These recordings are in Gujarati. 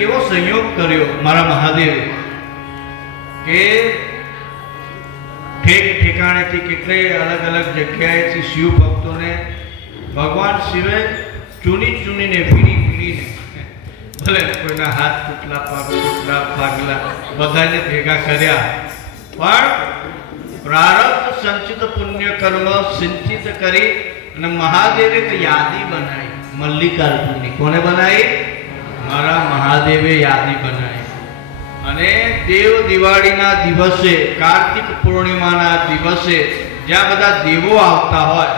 કેવો સંયોગ કર્યો મારા મહાદેવે કે ઠેક ઠેકાણેથી કેટલાય અલગ અલગ જગ્યાએથી શિવ ભક્તોને ભગવાન શિવે ચૂનીને ભીડીને ભલે કોઈના હાથ તૂટલા પગ તૂટલા ભાગલા બધાને ભેગા કર્યા, પણ પ્રારબ્ધ સંચિત પુણ્ય કર્મ સિંચિત કરી અને મહાદેવે એક યાદી બનાવી મલ્લિકાર્જુનની. કોને બનાવી? મારા મહાદેવે યાદી બનાવી. અને દેવ દિવાળીના દિવસે, કાર્તિક પૂર્ણિમાના દિવસે જ્યાં બધા દેવો આવતા હોય,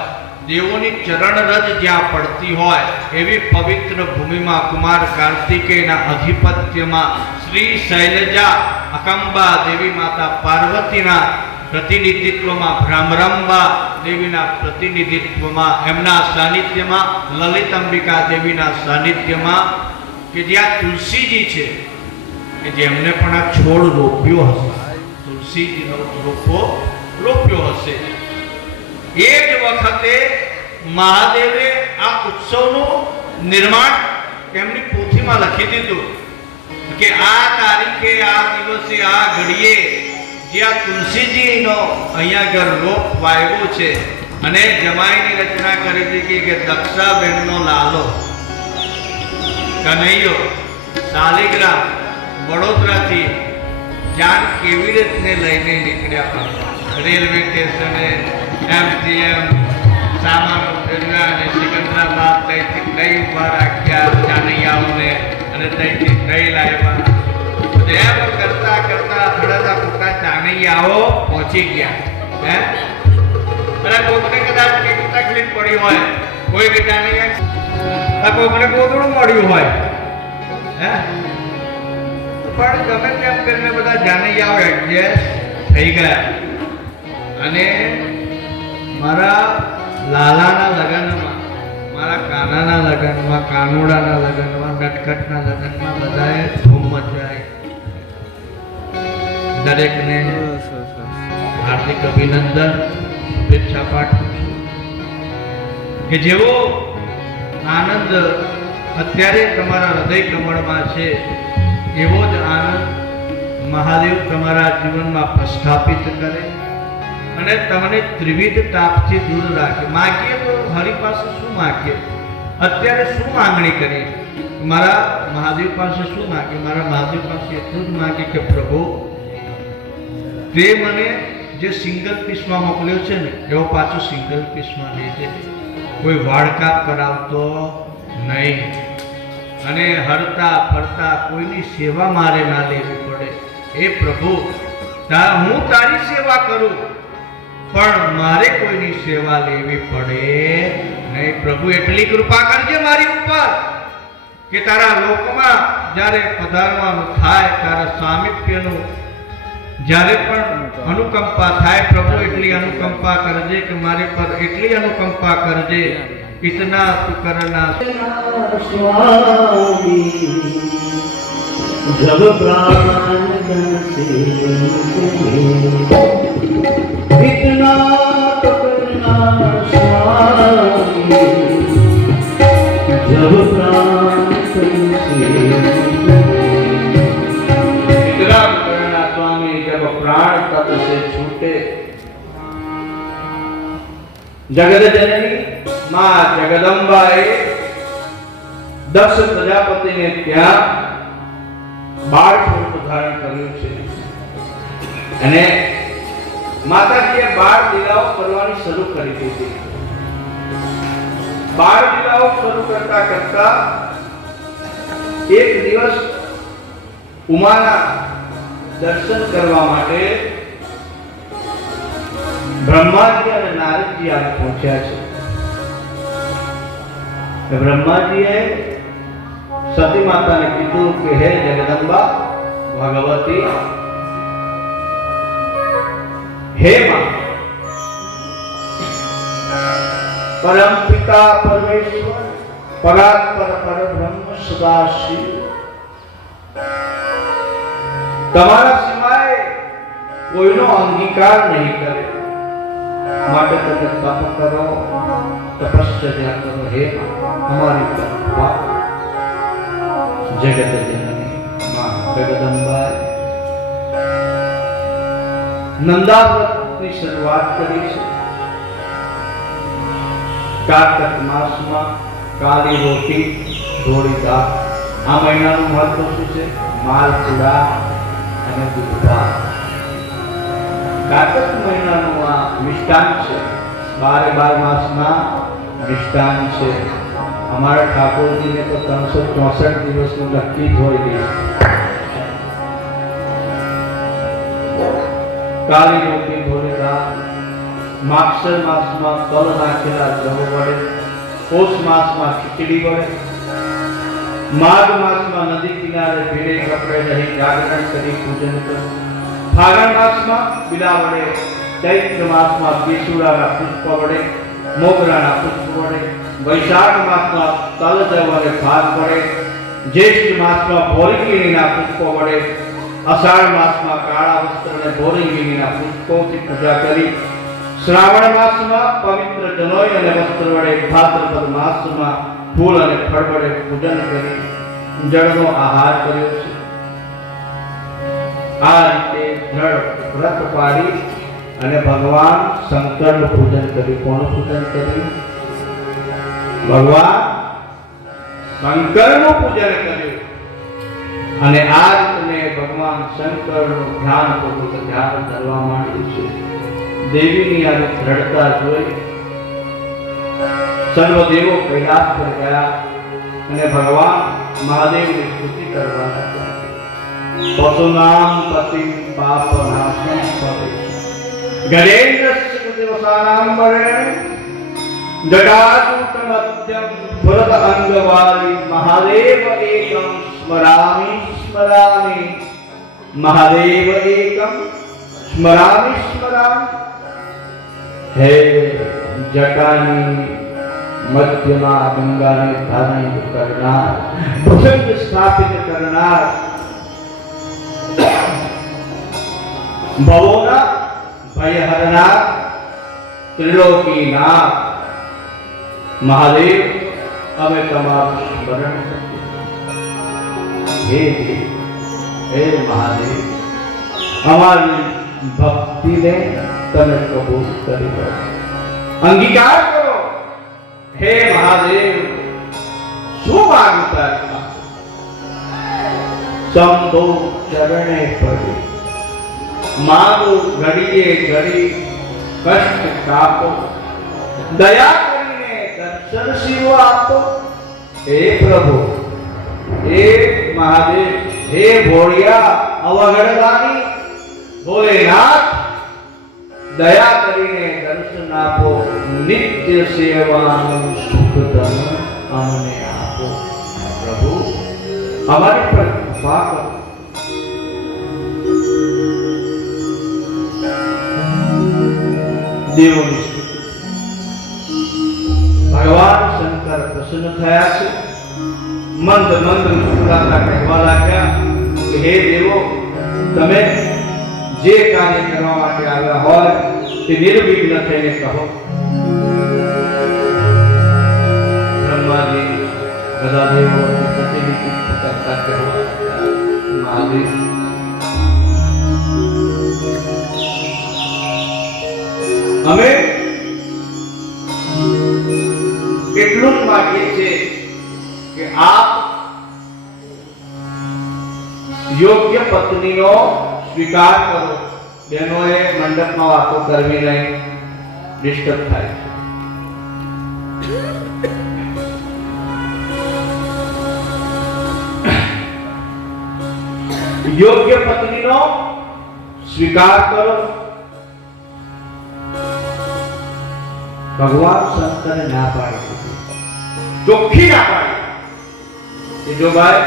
દેવોની ચરણ રજ જ્યાં પડતી હોય એવી પવિત્ર ભૂમિમાં કુમાર કાર્તિકેયના અધિપત્યમાં શ્રી શૈલજા અકંબા દેવી માતા પાર્વતીના પ્રતિનિધિત્વમાં, ભ્રમરંબા દેવીના પ્રતિનિધિત્વમાં, એમના સાનિધ્યમાં, લલિત અંબિકા દેવીના સાનિધ્યમાં કે જ્યાં તુલસીજી છે કે જેમને પણ આ છોડ રોપ્યો હશે, તુલસીજીનો રોપો રોપ્યો હશે, એ જ વખતે મહાદેવે આ ઉત્સવનું નિર્માણ એમની પોથીમાં લખી દીધું કે આ તારીખે, આ દિવસે, આ ઘડીએ જ્યાં તુલસીજીનો અહીંયા આગળ રોપ વાવ્યો છે. અને જમાઈની રચના કરી હતી કે દક્ષાબેનનો લાલો કનૈયો શાલિગ્રામ વડોદરાથી જાન કેવી રીતને લઈને નીકળ્યા રેલવે સ્ટેશને એમજીએમ સામાન ઉતર્યા અને સિકંદરાબાદ ત્યાંથી કઈ વાર રાખ્યા જાનૈયાઓને અને ત્યાંથી કઈ લાવ્યા. એમ કરતા કરતા થોડા મોટા જાનૈયાઓ પહોંચી ગયા. હે અને કોઈને કદાચ કંઈક તકલીફ પડી હોય, કોઈ જાનૈયા કોઈને ગોદડું મળ્યું હોય, હે પણ ગમે તેમ કરીને બધા જાનૈયાઓ એડજસ્ટ થઈ ગયા. અને મારા લાલાના લગ્નમાં, મારા કાનાના લગ્નમાં, કાનોડાના લગ્નમાં, નટખટના લગ્નમાં બધાએ ધૂમ મચાવી. દરેકને હાર્દિક અભિનંદન, શુભેચ્છા પાઠવું છું કે જેવો આનંદ અત્યારે તમારા હૃદય કમળમાં છે એવો જ આનંદ મહાદેવ તમારા જીવનમાં પ્રસ્થાપિત કરે અને તમને ત્રિવિધ તાપથી દૂર રાખે. માગીએ તો હરિ પાસે શું માગીએ? અત્યારે શું માંગણી કરીએ? મારા મહાદેવ પાસે શું માગે? મારા મહાદેવ પાસે એટલું જ માગે કે પ્રભુ તે મને જે સિંગલ પીસમાં મોકલ્યો છે ને એવો પાછો સિંગલ પીસમાં લેજે. કોઈ વાળકાપ કરાવતો નહીં અને હરતા ફરતા કોઈની સેવા મારે ના લેવી પડે. એ પ્રભુ હું તારી સેવા કરું પણ મારે કોઈની સેવા લેવી પડે નહીં. પ્રભુ એટલી કૃપા કરજે મારી ઉપર કે તારા લોકમાં જ્યારે પધારવાનું થાય, તારા સામિપ્યનું જ્યારે પણ અનુકંપા થાય, પ્રભુ એટલી અનુકંપા કરજે કે મારી પર એટલી અનુકંપા કરજે इतना तू करना स्वामी जब प्राण से इतना तो करना स्वामी जब प्राण से इतना करना स्वामी जब प्राण तत् से छूटे. जगत जननी मां जगदंबाए दक्ष प्रजापतिने ત્યાં બાળ સ્વરૂપ ધારણ કર્યું છે અને માતાજીએ બાળ લીલાઓ કરવાની શરૂ કરી દીધી. બાળ લીલાઓ શરૂ કરતા કરતા એક દિવસ ઉમાના દર્શન કરવા માટે બ્રહ્માજી અને નારદજી આવી પહોંચ્યા છે. બ્રહ્માજીએ સતી માતાને કીધું કે હે જગદંબા ભગવતી, હે માં પરમ પિતા પરમેશ્વર પરાત્પર પરબ્રહ્મ સદાશિવ, તમારા સિવાય કોઈનો અંગીકાર નહીં કરે, માટે તમે તપ કરો, તપશ્ચર્યા કરો. હે અમારી પર જગત જનની જગદંબાએ નંદાવ્રતની શરૂઆત કરી છે. કારતક માસમાં કાળી રોટી ધોળી દાળ. આ મહિનાનું મહત્વ શું છે? માલપુડા અને દૂધપાક. કારતક મહિનાનું આ મિષ્ટાન છે. 12 માસના મિષ્ટાન છે. અમારા ઠાકોરજીને તો 364 દિવસનું નક્કી જ હોય છે. કાળી રોટી ધોળી દાળ. માગસર માસમાં તલ નાખેલા જવ વડે, પોષ માસમાં ખીચડી વડે, માઘ માસમાં નદી કિનારે ભીડે કપડે રહી જાગરણ કરી પૂજન કર્યું. ફાગણ માસમાં પીલા વડે, ચૈત્ર માસમાં કેસુડાના પુષ્પ વડે, મોગરાના પુષ્પ વડે, વૈશાખ માસમાં તલ જવ અને ભાત વડે, જ્યેષ્ઠ માસમાં ભોરિંગીના પુષ્પો વડે, અષાઢ માસમાં કાળા વસ્ત્ર અને ભોરિંગીના પુષ્પોથી પૂજા કરી, શ્રાવણ માસમાં પવિત્ર જનોઈ અને વસ્ત્ર વડે, ભાદ્રપદ માસમાં ફૂલ અને ફળ વડે પૂજન કરી જળનો આહાર કર્યો છે. આ રીતે દ્રઢ વ્રત પાડી અને ભગવાન શંકરનું પૂજન કર્યું. કોનું પૂજન કર્યું? ભગવાન શંકરનું પૂજન કર્યું. અને આ રીતે ભગવાન શંકરનું ધ્યાનપૂર્વક ધ્યાન કરવા માંડ્યું છે. દેવીની આ દ્રઢતા જોઈ સર્વદેવો કૈલાસ પર ગયા અને ભગવાન મહાદેવની સ્તુતિ કરવા લાગ્યા. પશુનામ પતિમ પાપનાશમ પવે ગણેન્દ્રસ્ય દિવસાનામ વરેણ જટાજૂટ મધ્યમ ભરત અંગવાલી મહાદેવ એકમ સ્મરામિ સ્મરામિ મહાદેવ એકમ સ્મરામિ સ્મરામિ. હે જટાની મધ્યમાં ગંગાને ધારણ કરનાર, ભુજંગ સ્થાપિત કરનાર, ભવોના ભય હરનાર, ત્રિલોકીનાથ મહાદેવ, અમે તમારું સ્મરણ કરીએ. હે મહાદેવ, અમારી ભક્તિને તમે કબૂલ કરી લો, અંગીકાર કરો. હે મહાદેવ, શું માગતા સમતો ચરણે પડી માગો, ઘડીએ ઘડી કષ્ટ કાપો, દયા કરીને દર્શન શિવ આપો. હે પ્રભુ, હે મહાદેવ, હે ભોળિયા અવગણવાની ભોલેનાથ, દયા કરીને દર્શન આપો. નિત્ય સેવાનું સુખ ધન અમને આપો. પ્રભુ, અમારી પર કૃપા કરો. દેવોની સ્તુતિ. ભગવાન શંકર પ્રસન્ન થયા છે. મંદ મંદ મુસ્કુરાતા કહેવા લાગ્યા કે હે દેવો, તમે જે કાર્ય કરવા માટે આવ્યા હોય તે નિર્વિઘ્ન થઈને કહો. બ્રહ્માજી બધા દેવોની પ્રતિનિધિ કરતા કહેવા મહાદેવ, અમે એટલું જ માંગીએ છીએ કે આપ યોગ્ય પત્નીનો સ્વીકાર કરો. બહેનોએ મંડપમાં વાતો કરવી નહીં, ડિસ્ટર્બ થાય છે. યોગ્ય પત્નીનો સ્વીકાર કરો. ભગવાન શંકરે ના પાડી દીધી, ચોખ્ખી ના પાડી કે જો ભાઈ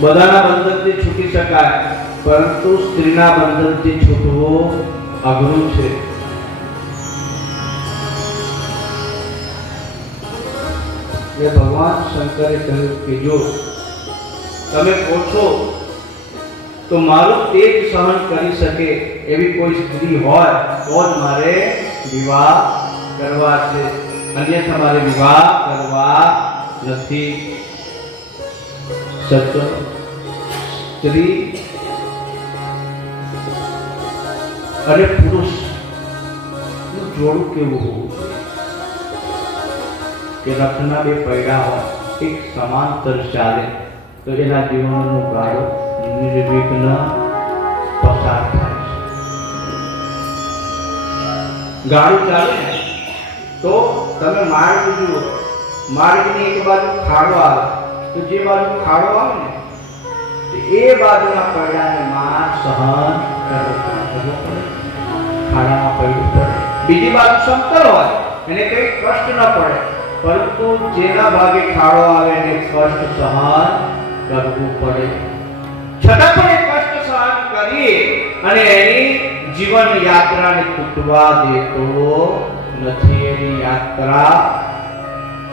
બધાના બંધનથી છૂટી શકાય, પરંતુ સ્ત્રીના બંધનથી છૂટવું અઘરું છે. એ ભગવાન શંકરે કહ્યું કે જો તમે કહો છો તો મારું તેજ સહન કરી શકે એવી કોઈ સ્ત્રી હોય તો જ મારે વિવાહ કરવા છે, અન્યથા મારે વિવાહ કરવા નથી. સજ્જન સ્ત્રી અને પુરુષ નું જોડું કેવું હોવું જોઈએ કે રથના બે પૈડા હોય એક સમાંતર ચાલે તો એના જીવનનો ગાળો નિર્વિઘ્ન પસાર થાય છે. ગાડું ચાલે તો તમે માર્ગ જુઓ, માર્ગની એક બાજુ ખાડો આવે તો જે બાજુ ખાડો આવે ને એ બાજુના પૈડાને માર સહન કરવો પડે, ખાડામાં પડવું પડે. બીજી બાજુ સમતલ હોય એને કઈ કષ્ટ ન પડે, પરંતુ જેના ભાગે ખાડો આવે એને કષ્ટ સહન કરવું પડે. છતાં પણ એ કષ્ટ સહન કરી અને એની જીવન યાત્રાને તૂટવા દેતો નથી. એની યાત્રા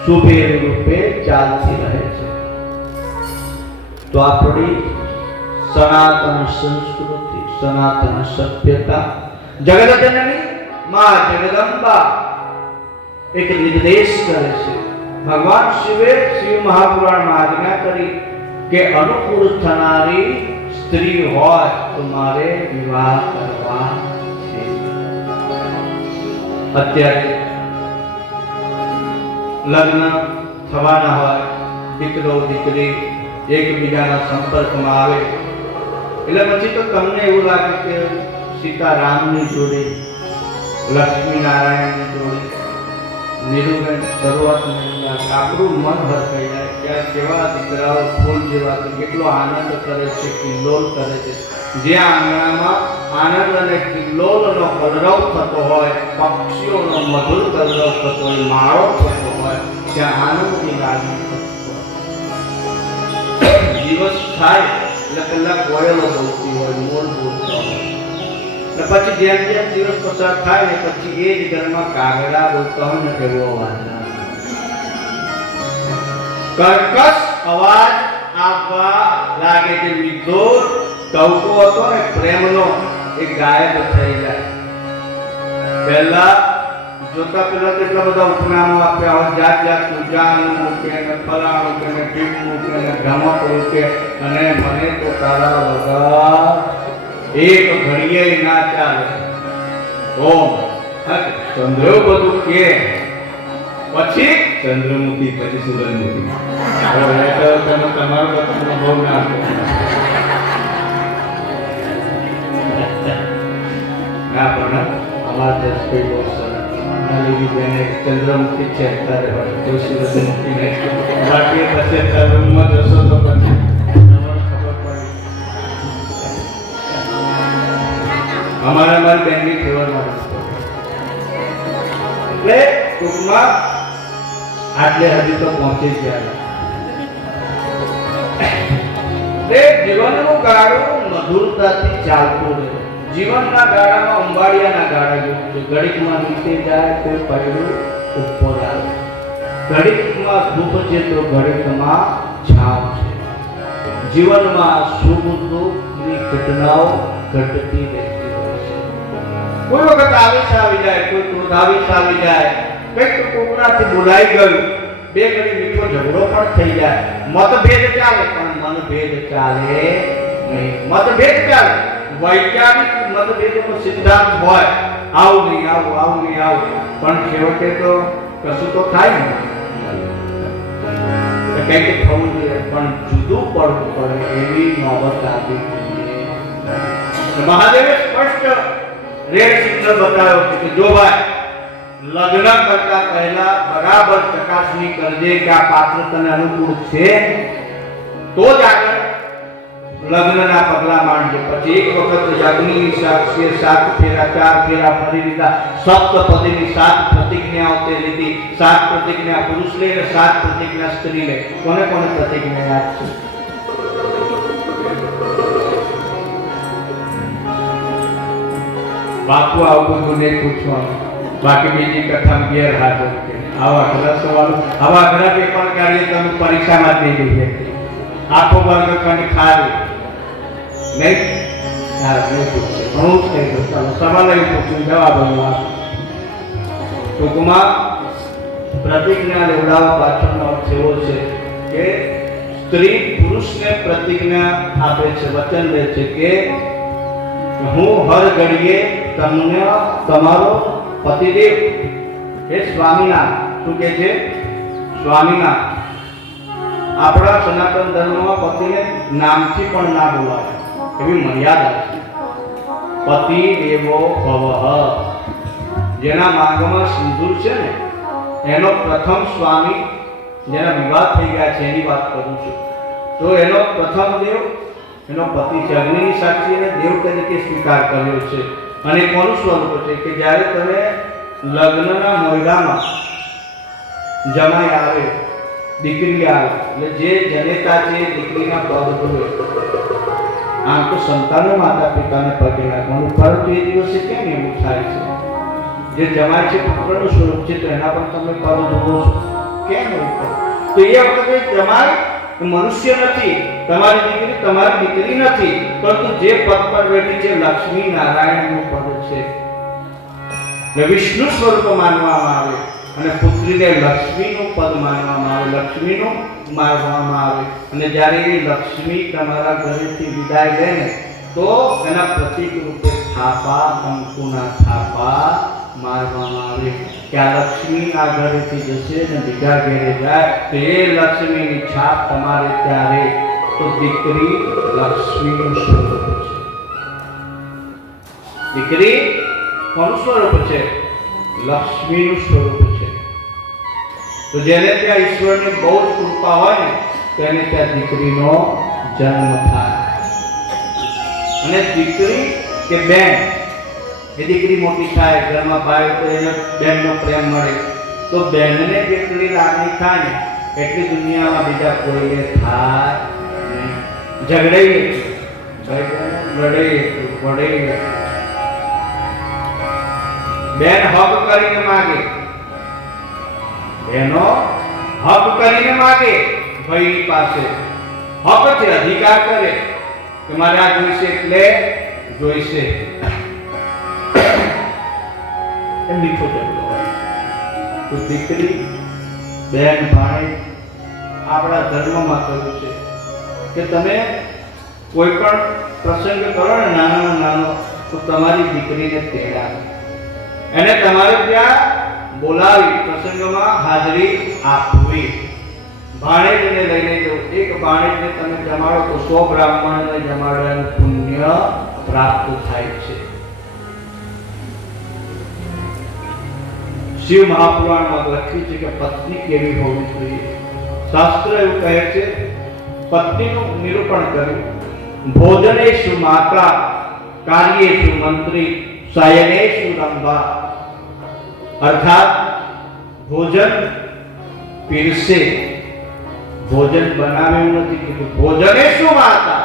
સુભેર રૂપે ચાલતી રહે છે. તો આપણી સનાતન સંસ્કૃતિ, સનાતન સભ્યતા, જગતજનની માં જગદંબા એક નિર્દેશ કરે છે. ભગવાન શિવે શિવ મહાપુરાણમાં આજ્ઞા કરી કે અનુકૂળ થનારી સ્ત્રી હોય તો મારે વિવાહ કરવા છે. અત્યારે લગ્ન થવાના હોય, દીકરો દીકરી એકબીજાના સંપર્કમાં આવે એટલે પછી તો તમને એવું લાગે કે સીતારામની જોડે, લક્ષ્મી નારાયણની જોડે, નીરુબેન શરૂઆતમાં આપણું મન હરખાઈ જાય કે આ કેવા દીકરાઓ ફૂલ જેવા છે, કેટલો આનંદ કરે છે, કિલ્લોલ કરે છે. જે આંગણામાં આનંદ અને કિલ્લોલનો કલરવ થતો હોય, પક્ષીઓનો મધુર કલરવ થતો હોય, માળો થતો હોય, ત્યાં આનંદની લાગણી થતો હોય. દિવસ થાય એટલે કલાક કોયલો બોલતી હોય, મોર બોલતો હોય, ને પછી જેમ જેમ દિવસ પસાર થાય ને પછી એ જ ઘરમાં કાગડા બોલતા હોય ને એવો અવાજ કર્કશ અવાજ આવવા લાગે છે. વિધોર ટવકો હતો ને પ્રેમનો એ ગાયબ થઈ જાય. પહેલા જોતા પેલા કેટલા બધા ઉપનામો આપ્યા હોય, જાત જાતનું જાનું મૂકે ને ફલાણું કે ને ટીમ મૂકે ને ધમક મૂકે અને મને તો તારા વગર એક ઘડીએ ના ચાલે. ઓમ ચંદ્ર બધું કે પછી ચંદ્રમુખી પછી સૂરજમુખી. તમે તમારો અનુભવ ના ના પણ અમારા દેશ કઈ બહુ સરસ નાની બેને ચંદ્રમુખી છે અત્યારે હોય તો સૂરજમુખી ને બાકી પછી રૂમમાં જશો તો પછી અમારા મારી બેનની ફેવરમાં એટલે ટૂંકમાં આટલે હજી તો પહોંચી ગયા. જીવનનું ગાડું મધુરતાથી ચાલતું રહે. જીવનના ગાડામાં અંબાડિયાના ગાડા જેવું છે. ઘડીકમાં નીચે જાય તો પૈડું ઉપર આવે, ઘડીકમાં ધૂપ છે તો ઘડીકમાં છાવ છે. જીવનમાં સુખ દુઃખની ઘટનાઓ ઘટતી રહેતી હોય છે. કોઈ વખત આવેશ આવી જાય, કોઈ ક્રોધ આવેશ આવી જાય, કંઈક કોકનાથી બોલાઈ ગયું, બે ઘડી મીઠો ઝઘડો પણ થઈ જાય. મતભેદ ચાલે પણ મનભેદ ચાલે નહીં. મતભેદ ચાલે, વૈચારિક મતભેદનો સિદ્ધાંત હોય, આવું નહીં આવું, આવું નહીં આવું, પણ છેવટે તો કશું તો થાય ને. કંઈક થવું જોઈએ પણ જુદું પડવું પડે એવી નોબત આવી. મહાદેવે સ્પષ્ટ રેડ સિગ્નલ બતાવ્યો છે કે જો ભાઈ લગ્ન કરતા પહેલા બરાબર ચકાસણી કરજે કે આ પાત્ર તને અનુકૂળ છે તો જ આગળ લગ્નના પગલા માંડજે. પછી એક વખત યજ્ઞની સાક્ષીએ 7 ફેરા 4 ફેરા ફરી લીધા, સપ્તપદીની 7 પ્રતિજ્ઞાઓ તે લીધી. 7 પ્રતિજ્ઞા પુરુષ લે અને 7 પ્રતિજ્ઞા સ્ત્રી લે. કોને કોને પ્રતિજ્ઞા યાદ છે? બાપુ આવું બધું નહીં પૂછવાનું, બાકી બીજી કથામાં ગેરહાજર છે. આવા ઘણા સવાલો, આવા ઘણા પેપર કાઢીએ તમે પરીક્ષામાં જ નહીં લઈ શકીએ. આખો વર્ગ કંઈ ખાલી નહીં નહીં પૂછશે. ઘણું જ થઈ ગયું. ચાલો સવાલ નહીં પૂછ્યું, જવાબ ટૂંકમાં પ્રતિજ્ઞા લેવડાવવા પાછળનો અર્થ એવો છે કે સ્ત્રી પુરુષને પ્રતિજ્ઞા આપે છે, વચન લે છે કે હું હર ઘડીએ તમને તમારો પતિદેવ એ સ્વામીના, શું કે છે? સ્વામીના. આપણા સનાતન ધર્મમાં પતિને નામથી પણ ના બોલાવે, એવી મર્યાદા છે. પતિ દેવો ભવઃ, જેના માંગમાં સિંદૂર છે ને એનો પ્રથમ સ્વામી, જેના વિવાહ થઈ ગયા છે એની વાત કરું છું, તો એનો પ્રથમ દેવ એનો પતિ છે. અગ્નિની સાક્ષી એને દેવ તરીકે સ્વીકાર કર્યો છે. અને કોનું સ્વરૂપ છે કે જ્યારે તમે લગ્નના મોયડામાં જમાઈ આવે, દીકરી આવે, એટલે જે જનેતા છે દીકરીના પગ ધોવે. આમ તો સંતાનો માતા પિતાને પગે લાગવાનું, પરંતુ એ દિવસે કેમ એવું થાય છે? જે જમાય છે પુત્રનું સ્વરૂપ છે તો એના પણ તમે પગ ધોવો છો, કેમ એવું કરો? તો એ વખતે જમાય મનુષ્ય નથી, તમારી દીકરી નથી, પરંતુ જે પદ પર બેઠી છે લક્ષ્મી નારાયણનું પદ છે. વિષ્ણુ સ્વરૂપ માનવામાં આવે અને પુત્રીને લક્ષ્મીનું પદ માનવામાં આવે, લક્ષ્મીનું માનવામાં આવે. અને જ્યારે એ લક્ષ્મી તમારા ઘરેથી વિદાય લે ને તો એના પ્રતીક રૂપે થાપા, કંકુના થાપા મારવામાં આવે કે આ લક્ષ્મી આ ઘરેથી જશે ને બીજા ઘરે જાય તો એ લક્ષ્મીની છાપ તમારે ત્યારે. તો દીકરી લક્ષ્મીનું સ્વરૂપ છે. દીકરી કોનું સ્વરૂપ છે? લક્ષ્મીનું સ્વરૂપ છે. તો જેને ત્યાં ઈશ્વરની બહુ જ કૃપા હોય ને તો એને ત્યાં દીકરીનો જન્મ થાય. અને દીકરી કે બેન, એ દીકરી મોટી થાય, ઘરમાં ભાઈ તો એને બેનનો પ્રેમ મળે, તો બેનને જેટલી લાગણી થાય ને એટલી દુનિયામાં બીજા કોઈને થાય નહીં. ઝઘડાઈએ ભાઈ લડાઈએ વડાઈએ. બેન હક કરીને માગે, બહેનો હક કરીને માગે ભાઈની પાસે, હકથી અધિકાર કરે કે મારે આ જોઈશે એટલે જોઈશે. એમ મીઠો ઝઘડો હોય. તો દીકરી, બેન, ભાઈ આપણા ધર્મમાં કહ્યું છે કે તમે કોઈ પણ પ્રસંગ કરો ને નાનો તો તમારી દીકરીને તેડાવો, એને તમારે ત્યાં બોલાવી પ્રસંગમાં હાજરી આપવી. ભાણેજને લઈને જવું, એક ભાણેજને તમે જમાડો તો 100 બ્રાહ્મણને જમાડવાનું પુણ્ય પ્રાપ્ત થાય છે. શિવ મહાપુરાણમાં લખ્યું છે કે પત્ની કેવી હોવી જોઈએ. શાસ્ત્ર એવું કહે છે, પત્નીનું નિરૂપણ કર્યું. ભોજનેષુ માતા, કાર્યેષુ મંત્રી, શયનેષુ રંભા. અર્થાત ભોજન પીરસે, ભોજન બનાવે એવું નથી કીધું. ભોજનેષુ માતા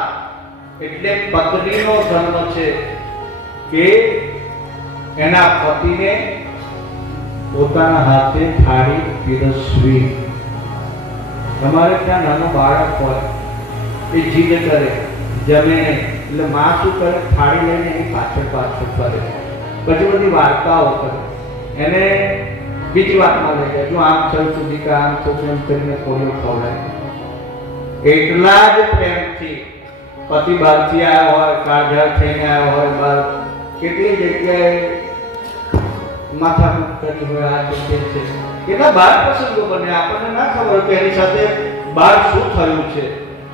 એટલે પત્નીનો ધર્મ છે કે એના પતિને પોતાના હાથે થાળી પીરસવી. તમારે ત્યાં નાનો બાળક હોય, એ જીદ કરે, જમે એટલે માં શું કરે? થાળી લઈને એની પાછળ ફરે, પછી બધી વાર્તાઓ કરે, એને બીજી વાતમાં લઈ જાય. જો આમ થયું સુધી કે આમ થયું એમ કરીને કોળીઓ ખવડાય. એટલા જ પ્રેમથી પતિ બહારથી આવ્યો હોય, કાળઝાળ થઈને આવ્યો હોય, બહાર કેટલી જગ્યાએ માથાકૂટ કરી હોય, આ છે તે છે, કેટલા બાર પ્રસંગો બને, આપણને ના ખબર કે એની સાથે બહાર શું થયું છે,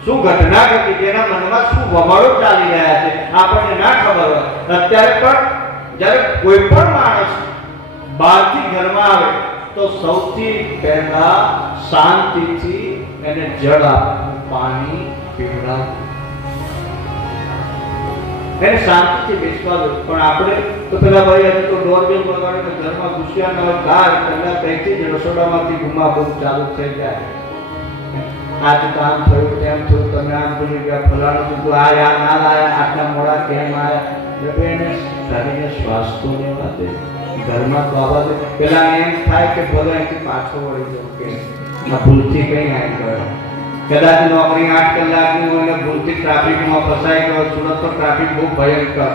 શું ઘટના ઘટી, જેના મનમાં શું વવાળો ચાલી રહ્યા છે, આપણને ના ખબર હોય. અત્યારે પણ જ્યારે કોઈ પણ માણસ બહારથી ઘરમાં આવે તો સૌથી પહેલા શાંતિથી એને જળ આપવું, પાણી પીવડાવવું, એને શાંતિથી બેસવા દો. પણ આપણે તો પેલા ભાઈ હજી તો ડોરબેલ વગાડે તો ઘરમાં ઘૂસ્યા ન હોય, બહાર પહેલા કઈથી જ રસોડામાંથી ઘુમાઘૂમ ચાલુ થઈ જાય. આજ કામ થયું, તેમ થયું, તમે આમ ભૂલી ગયા, ફલાણું કીધું, આયા ના લાયા, આટલા મોડા કેમ આયા? એટલે એને શરીરને શ્વાસ તો લેવા દે, ઘરમાં તો આવવા દે. પેલા એમ થાય કે ભલે અહીંથી પાછો વળી જવું, કે આ ભૂલથી કઈ આવી ગયો. કદાચ નોકરી 8 કલાકની હોય ને ભૂલથી ટ્રાફિકમાં ફસાઈ ગયો. સુરત તો ટ્રાફિક બહુ ભયંકર.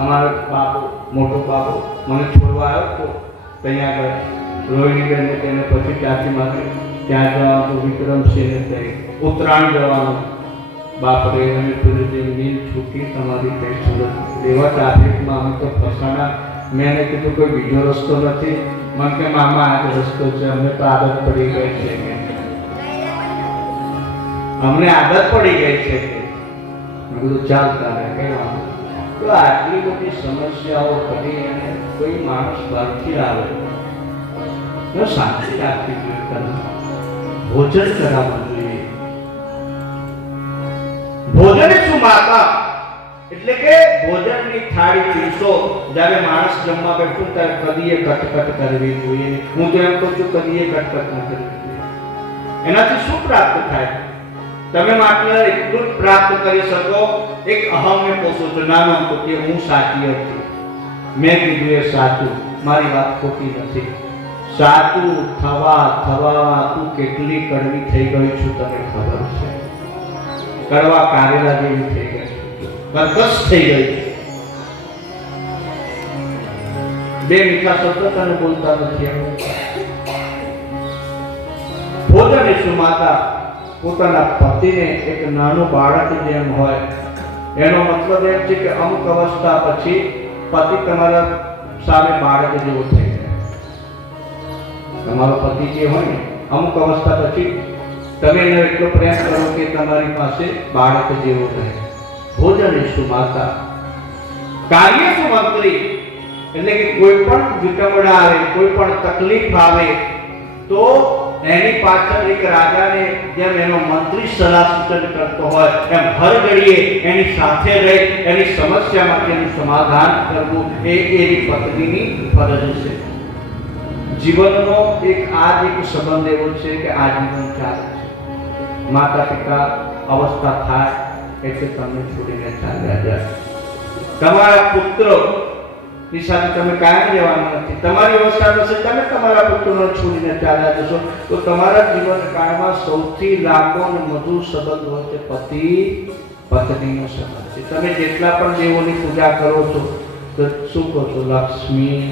અમારો બાપુ, મોટો બાપુ મને છોડવા આવ્યો તો ત્યાં આગળ રોહિણીબેનને તેને પછી ત્યાંથી માગે ત્યાં જવાનું વિક્રમસિંહને ત્યાં ઉત્તરાયણ જવાનું. બાપરે અને પેલી જે મિલ છૂટી તમારી ત્યાં સુરત એવા ટ્રાફિકમાં અમે તો ફસાણા. મેં એને કીધું કોઈ બીજો રસ્તો નથી. મને કે મામા આ જ રસ્તો છે, અમને તો આદત પડી ગઈ છે કે અમને આદત પડી ગઈ છે કે મેં કીધું ચાલતા રહે કઈ વાંધો નહીં. તો આટલી બધી સમસ્યાઓ કરી અને કોઈ માણસ બહારથી આવે તો શાંતિ રાખવી જોઈએ. ભોજન કરાવવું જોઈએ. ભોજન શું માતા એટલે કે ભોજનની થાળી પીરસો. જ્યારે માણસ જમવા બેઠું ત્યારે કદીએ કટકટ કરવી જોઈએ. હું તો એમ કહું છું કદીએ કટકટ ન કરવી જોઈએ. એનાથી શું પ્રાપ્ત થાય? તમે માત્ર એટલું જ પ્રાપ્ત કરી શકો, એક અહમને પોષો છો. નાનો તો કે હું સાચી હતી, મેં કીધું એ સાચું, મારી વાત ખોટી નથી. સાચું થવામાં તું કેટલી કડવી થઈ ગઈ છું તને ખબર છે? કડવા કારેલા જેવી થઈ ગઈ છું, કરકશ થઈ ગઈ છે. બે મીઠા શબ્દ તને બોલતા નથી. ભોજન શું માતા પોતાના પતિને એક નાનું બાળક જેમ હોય. એનો મતલબ એમ છે કે અમુક અવસ્થા પછી પતિ તમારા સામે બાળક જેવો થઈ જાય. તમારો પતિ જે હોય ને અમુક અવસ્થા પછી તમે એને એટલો પ્રેમ કરો કે તમારી પાસે બાળક જેવો રહે. ભોજન શું માતા કાર્ય શું મંત્રી એટલે કે કોઈ પણ વિટંબણા આવે, કોઈ પણ તકલીફ આવે તો એની પાછળ એક રાજાને જેમ એનો મંત્રી સલાહ સૂચન કરતો હોય એમ હર ઘડીએ એની સાથે રહી એની સમસ્યા માટેનું સમાધાન કરવું એ એની પત્નીની ફરજ છે. જીવનનો એક સંબંધ એવો છે કે આજીવન ચાલે છે. માતા પિતા અવસ્થા થાય એટલે તમને છોડીને ચાલ્યા જાય. તમારા પુત્ર ની સાથે તમે કાયમ રહેવાના નથી. તમારી અવસ્થા થશે તમે તમારા પુત્રને છોડીને ચાલ્યા જશો. તો તમારા જીવનકાળમાં સૌથી લાંબો અને મધુર સંબંધ હોય છે પતિ પત્નીનો સંબંધ છે. તમે જેટલા પણ દેવોની પૂજા કરો છો તો શું કહો છો? લક્ષ્મી,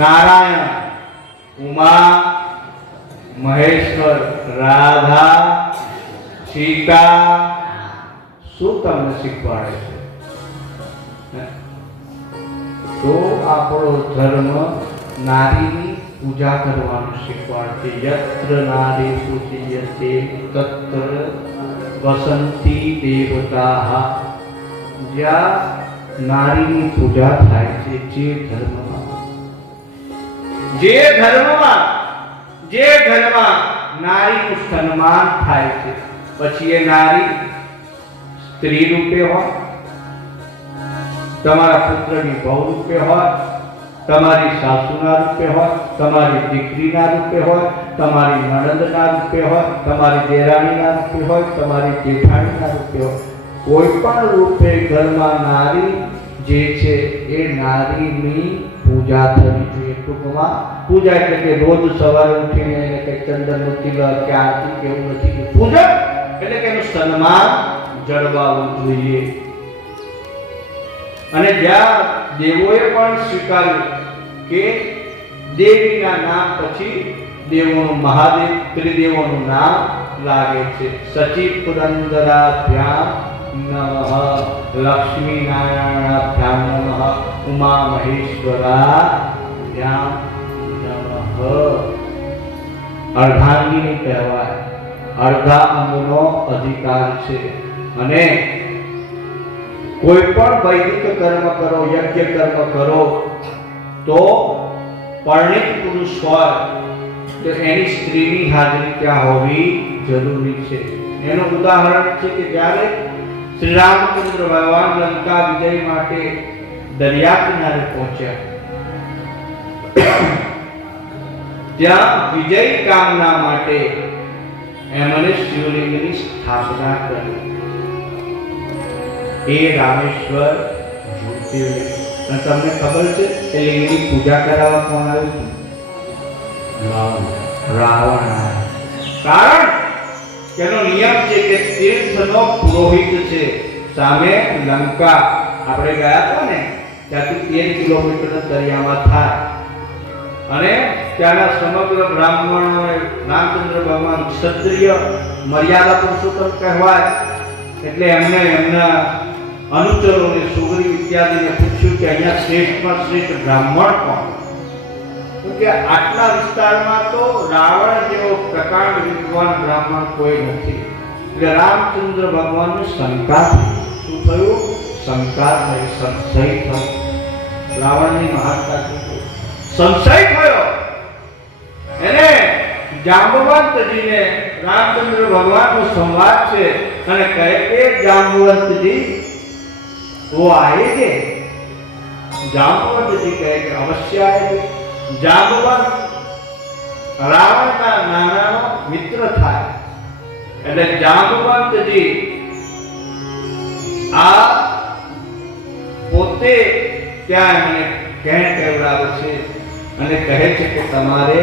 નારાયણ, ઉમા, મહેશ્વર, રાધા, સીતા શું તમને શીખવાડે છે? તો આપણો ધર્મ નારીની પૂજા કરવાનું શીખવાડે છે. યત્ર નારી પૂજ્યતે તત્ર વસંતી દેવતાઃ. જ્યાં નારીની પૂજા થાય છે જે ઘરમાં નારીનું સન્માન થાય છે, પછી એ નારી સ્ત્રી રૂપે હોય, તમારા પુત્રની બહુ રૂપે હોય, તમારી સાસુના રૂપે હોય, તમારી દીકરીના રૂપે હોય, તમારી નણંદના રૂપે હોય, તમારી દેરાણીના રૂપે હોય, તમારી જેઠાણીના રૂપે હોય, કોઈ પણ રૂપે ઘરમાં નારી જે છે એ નારીની પૂજા થવી જોઈએ. ટૂંકમાં પૂજા એટલે કે રોજ સવારે ઉઠીને એને કંઈ ચંદનનું તિલક કે આરતી કે એવું નથી. પૂજા એટલે કે એનું સન્માન જળવાવું જોઈએ. અને જ્યાં દેવોએ પણ સ્વીકાર્યું કે દેવીના નામ પછી દેવોનું મહાદેવ ત્રિદેવોનું નામ લાગે છે. સચિવ પુરંદરાભ્યામ નમઃ, લક્ષ્મી નારાયણાભ્યામ નમઃ, ઉમા મહેશ્વરાભ્યામ નમઃ. અર્ધાંગીની કહેવાય. અર્ધા અંગનો અધિકાર છે. અને કોઈ પણ વૈદિક કર્મ કરો, યજ્ઞ કર્મ કરો તો પરણિત પુરુષ હોય તો એની સ્ત્રીની હાજરી ત્યાં હોવી જરૂરી છે. એનું ઉદાહરણ છે કે જ્યારે શ્રી રામચંદ્ર ભગવાન લંકા વિજય માટે દરિયા કિનારે પહોંચ્યા, ત્યાં વિજય કામના માટે એમણે શિવલિંગની સ્થાપના કરી. એ રામેશ્વર જ્યોતિર્લિંગ. અને તમને ખબર છે કે લિંગની પૂજા કરાવવા કોણ આવ્યું? રાવણ. કારણ કે એનો નિયમ છે કે તીર્થનો પુરોહિત છે. સામે લંકા આપણે ગયા હતા ને ત્યાંથી 13 કિલોમીટર દરિયામાં થાય અને ત્યાંના સમગ્ર બ્રાહ્મણોને રામચંદ્ર ભગવાન ક્ષત્રિય મર્યાદા પુરુષોત્તમ કહેવાય. એટલે એમને એમના અનુચરોને સુગ્રીવ ઇત્યાદિને પૂછ્યું કે અહીંયા શ્રેષ્ઠમાં શ્રેષ્ઠ બ્રાહ્મણ કોણ? તો કે આટલા વિસ્તારમાં તો રાવણ જેવો પ્રકાંડ વિદ્વાન બ્રાહ્મણ કોઈ નથી. એટલે રામચંદ્ર ભગવાનને શંકા થઈ. શું થયું? શંકા થઈ, સંશય થયો. રાવણની મહાનતા સંશય થયો. એને જાંબવંતજીને રામચંદ્ર ભગવાનનો સંવાદ છે અને કહે કે જાંબવંતજી वो आएंगे? जांबवंत जी कहे कि अवश्य आएंगे. जांबवंत રાવણના નાનાનો મિત્ર થાય. એટલે જાંબવંતજી આ પોતે ત્યાં મને કહેણ કહેવડાવે છે અને કહે છે કે તમારે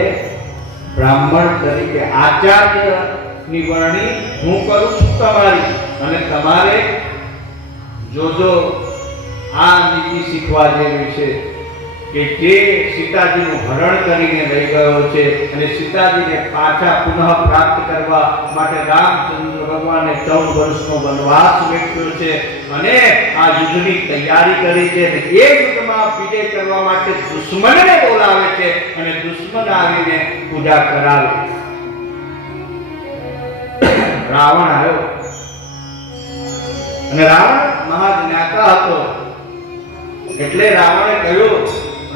બ્રાહ્મણ તરીકે આચાર્યની વરણી હું કરું છું તમારી, અને તમારે જો આ નીતિ શીખવા જેવી છે કે જે સીતાજીનું હરણ કરીને લઈ ગયો છે અને સીતાજીને પાછા પુનઃ પ્રાપ્ત કરવા માટે રામચંદ્ર ભગવાને 14 વર્ષનો વનવાસ વેઠ્યો છે અને આ યુદ્ધની તૈયારી કરી છે અને એ યુદ્ધમાં વિજય કરવા માટે દુશ્મનને બોલાવે છે અને દુશ્મન આવીને પૂજા કરાવે. રાવણ આવ્યો અને રાવણ મહાજ્ઞાતા હતો. એટલે રાવણે કહ્યું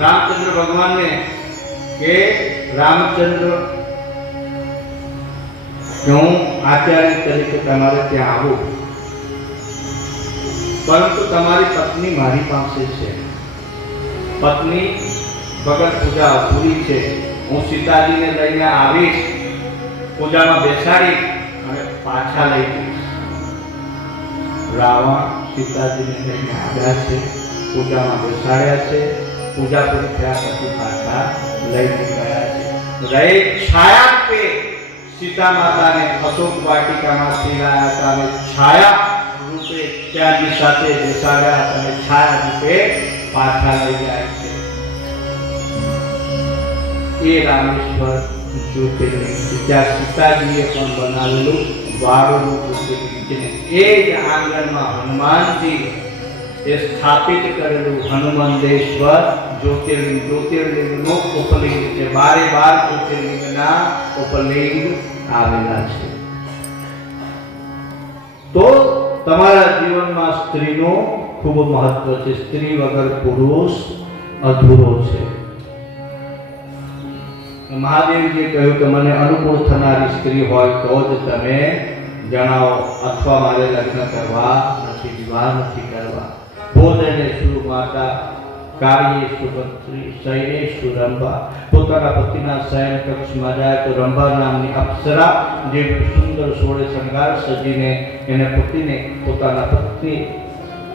રામચંદ્ર ભગવાનને કે રામચંદ્ર, હું આચાર્ય તરીકે તમારે ત્યાં આવું, પરંતુ તમારી પત્ની મારી પાસે છે. પત્ની વગર પૂજા અધૂરી છે. હું સીતાજીને લઈને આવીશ, પૂજામાં બેસાડી અને પાછા લઈ જઈશ. રાવણ સીતાજીને લઈને આવ્યા છે, પૂજામાં બેસાડ્યા છે, પૂજા પૂરી થયા પછી પાછા લઈને ગયા છે. રહી છાયા પે સીતા માતાને અશોક વાટિકામાંથી લાયા હતા અને છાયા રૂપે ત્યાંની સાથે બેસાડ્યા હતા અને છાયા રૂપે પાછા લઈ જાય છે. એ રામેશ્વર જ્યોતિર્લિંગ જ્યાં સીતાજીએ પણ બનાવેલું વાળું જ્યોતિર્લિંગ છે. એ જ આંગણમાં હનુમાનજી એ સ્થાપિત કરેલું હનુમંદેશ્વર જ્યોતિર્લિંગ, જ્યોતિર્લિંગનો ઉપલિંગ છે. 12 જ્યોતિર્લિંગના ઉપલિંગ આવેલા છે. તો તમારા જીવનમાં સ્ત્રીનો ખૂબ મહત્વ છે. સ્ત્રી વગર પુરુષ અધૂરો છે. મહાદેવજીએ કહ્યું કે મને અનુકૂળ થનારી સ્ત્રી હોય તો જ તમે જણાવો, અથવા મારે લગ્ન કરવા નથી, વિવાહ નથી કરવા. ભોજને સુર માતા, કાર્યે સુભદ્રી, શયને સુરંભા. પોતાના પતિના શયન કક્ષમાં જાય તો રંભા નામની અપ્સરા જે સુંદર સોળે શણગાર સજીને એને પતિને પોતાના પત્ની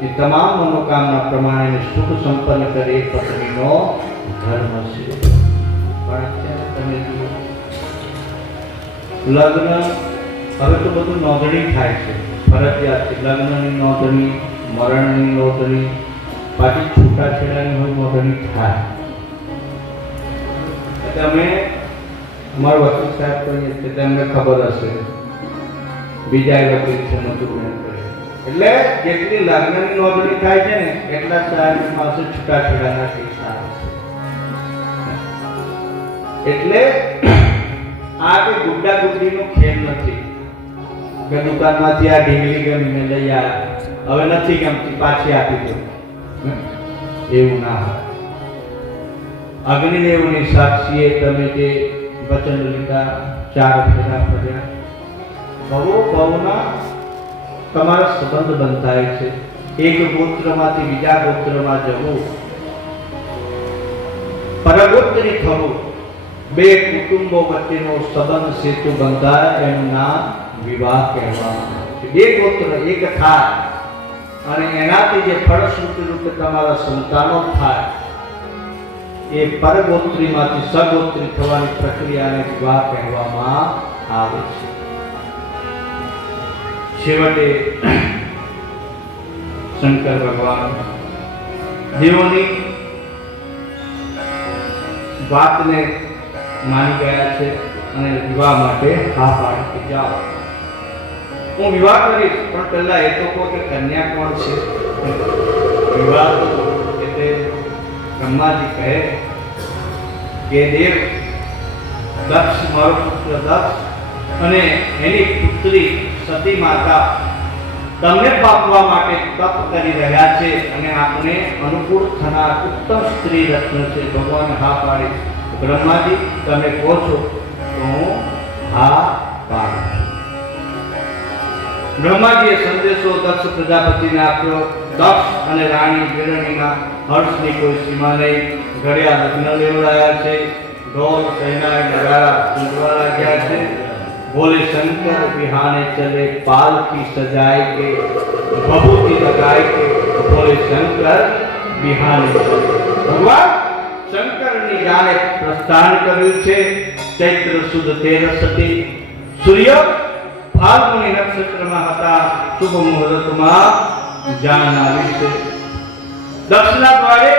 એ તમામ મનોકામના પ્રમાણે સુખ સંપન્ન કરે એ પત્નીનો ધર્મ છે. પણ અત્યારે તમે જુઓ લગ્ન હવે તો બધું નોંધણી થાય છે, ફરજિયાત છે. લગ્નની નોંધણી, મરણની નોંધણી, પાછી છૂટાછેડાની હોય નોંધણી થાય. તમે અમારા વકીલ સાહેબ કહીએ કે તમને ખબર હશે, બીજા વકીલ છે નતું એટલે જેટલી લગ્નની નોંધણી થાય છે ને એટલા સાહેબ પાસે છૂટાછેડાના કેસ આવે છે. એટલે આ કોઈ ગુड्डा ગુड्डीનો ખેલ નથી કે દુકાનમાંથી આ ઢીંગલી ગમીને લઈ આવ્યા, હવે નથી ગમતી પાછી આપી દો, એવું ના હોય. અગ્નિદેવની સાક્ષીએ તમે જે વચન લીધા, 4 ફેરા ફર્યા, ભવોના તમારા સંબંધ બંધાય છે. એક ગોત્રમાંથી બીજા ગોત્રમાં જવું, પરગોત્રી થવું, 2 કુટુંબો વચ્ચેનો સંબંધ સેતુ બંધાય, એનું નામ વિવાહ કહેવામાં આવે છે. 2 ગોત્ર એક થાય અને એનાથી જે ફળશ્રુતિ રૂપે તમારા સંતાનો થાય એ પરગોત્રીમાંથી સગોત્રી થવાની પ્રક્રિયાને વિવાહ કહેવામાં આવે છે. છેવટે શંકર ભગવાન દેવોની વાતને માની ગયા છે અને વિવાહ માટે હા પાડી કે જાઓ હું વિવાહ કરીશ, પણ પહેલા એ તો કહો કે કન્યા કોણ છે? વિવાહ તો એટલે બ્રહ્માજી કહે કે દેવ, દક્ષ મારો પુત્ર દક્ષ અને એની પુત્રી સતી માતા તમને પામવા માટે તપ કરી રહ્યા છે અને આપને અનુકૂળ થનાર ઉત્તમ સ્ત્રી રત્ન છે. ભગવાન હા પાડે. બ્રહ્માજી તમે કહો છો તો હું હા પાડું. બ્રહ્માજીએ સંદેશો દક્ષ પ્રજાપતિને આપ્યો. દક્ષ અને રાણી વેરણીના હર્ષની કોઈ સીમા નહીં. ઘડિયા લગ્ન લેવડાયા છે. ઢોલ સહેનાઈ નગારા ગુંજવા લાગ્યા છે. बोले शंकर बिहाने चले पालकी सजाए के भभूति लगाए के बोले शंकर बिहाने चले. भगवान શંકરની જાણે પ્રસ્થાન કર્યું છે. ચૈત્ર સુદ 13 સૂર્ય ફાલ્ગુની નક્ષત્રમાં હતા. શુભ મુહૂર્તમાં જાન આવી છે. દક્ષના દ્વારે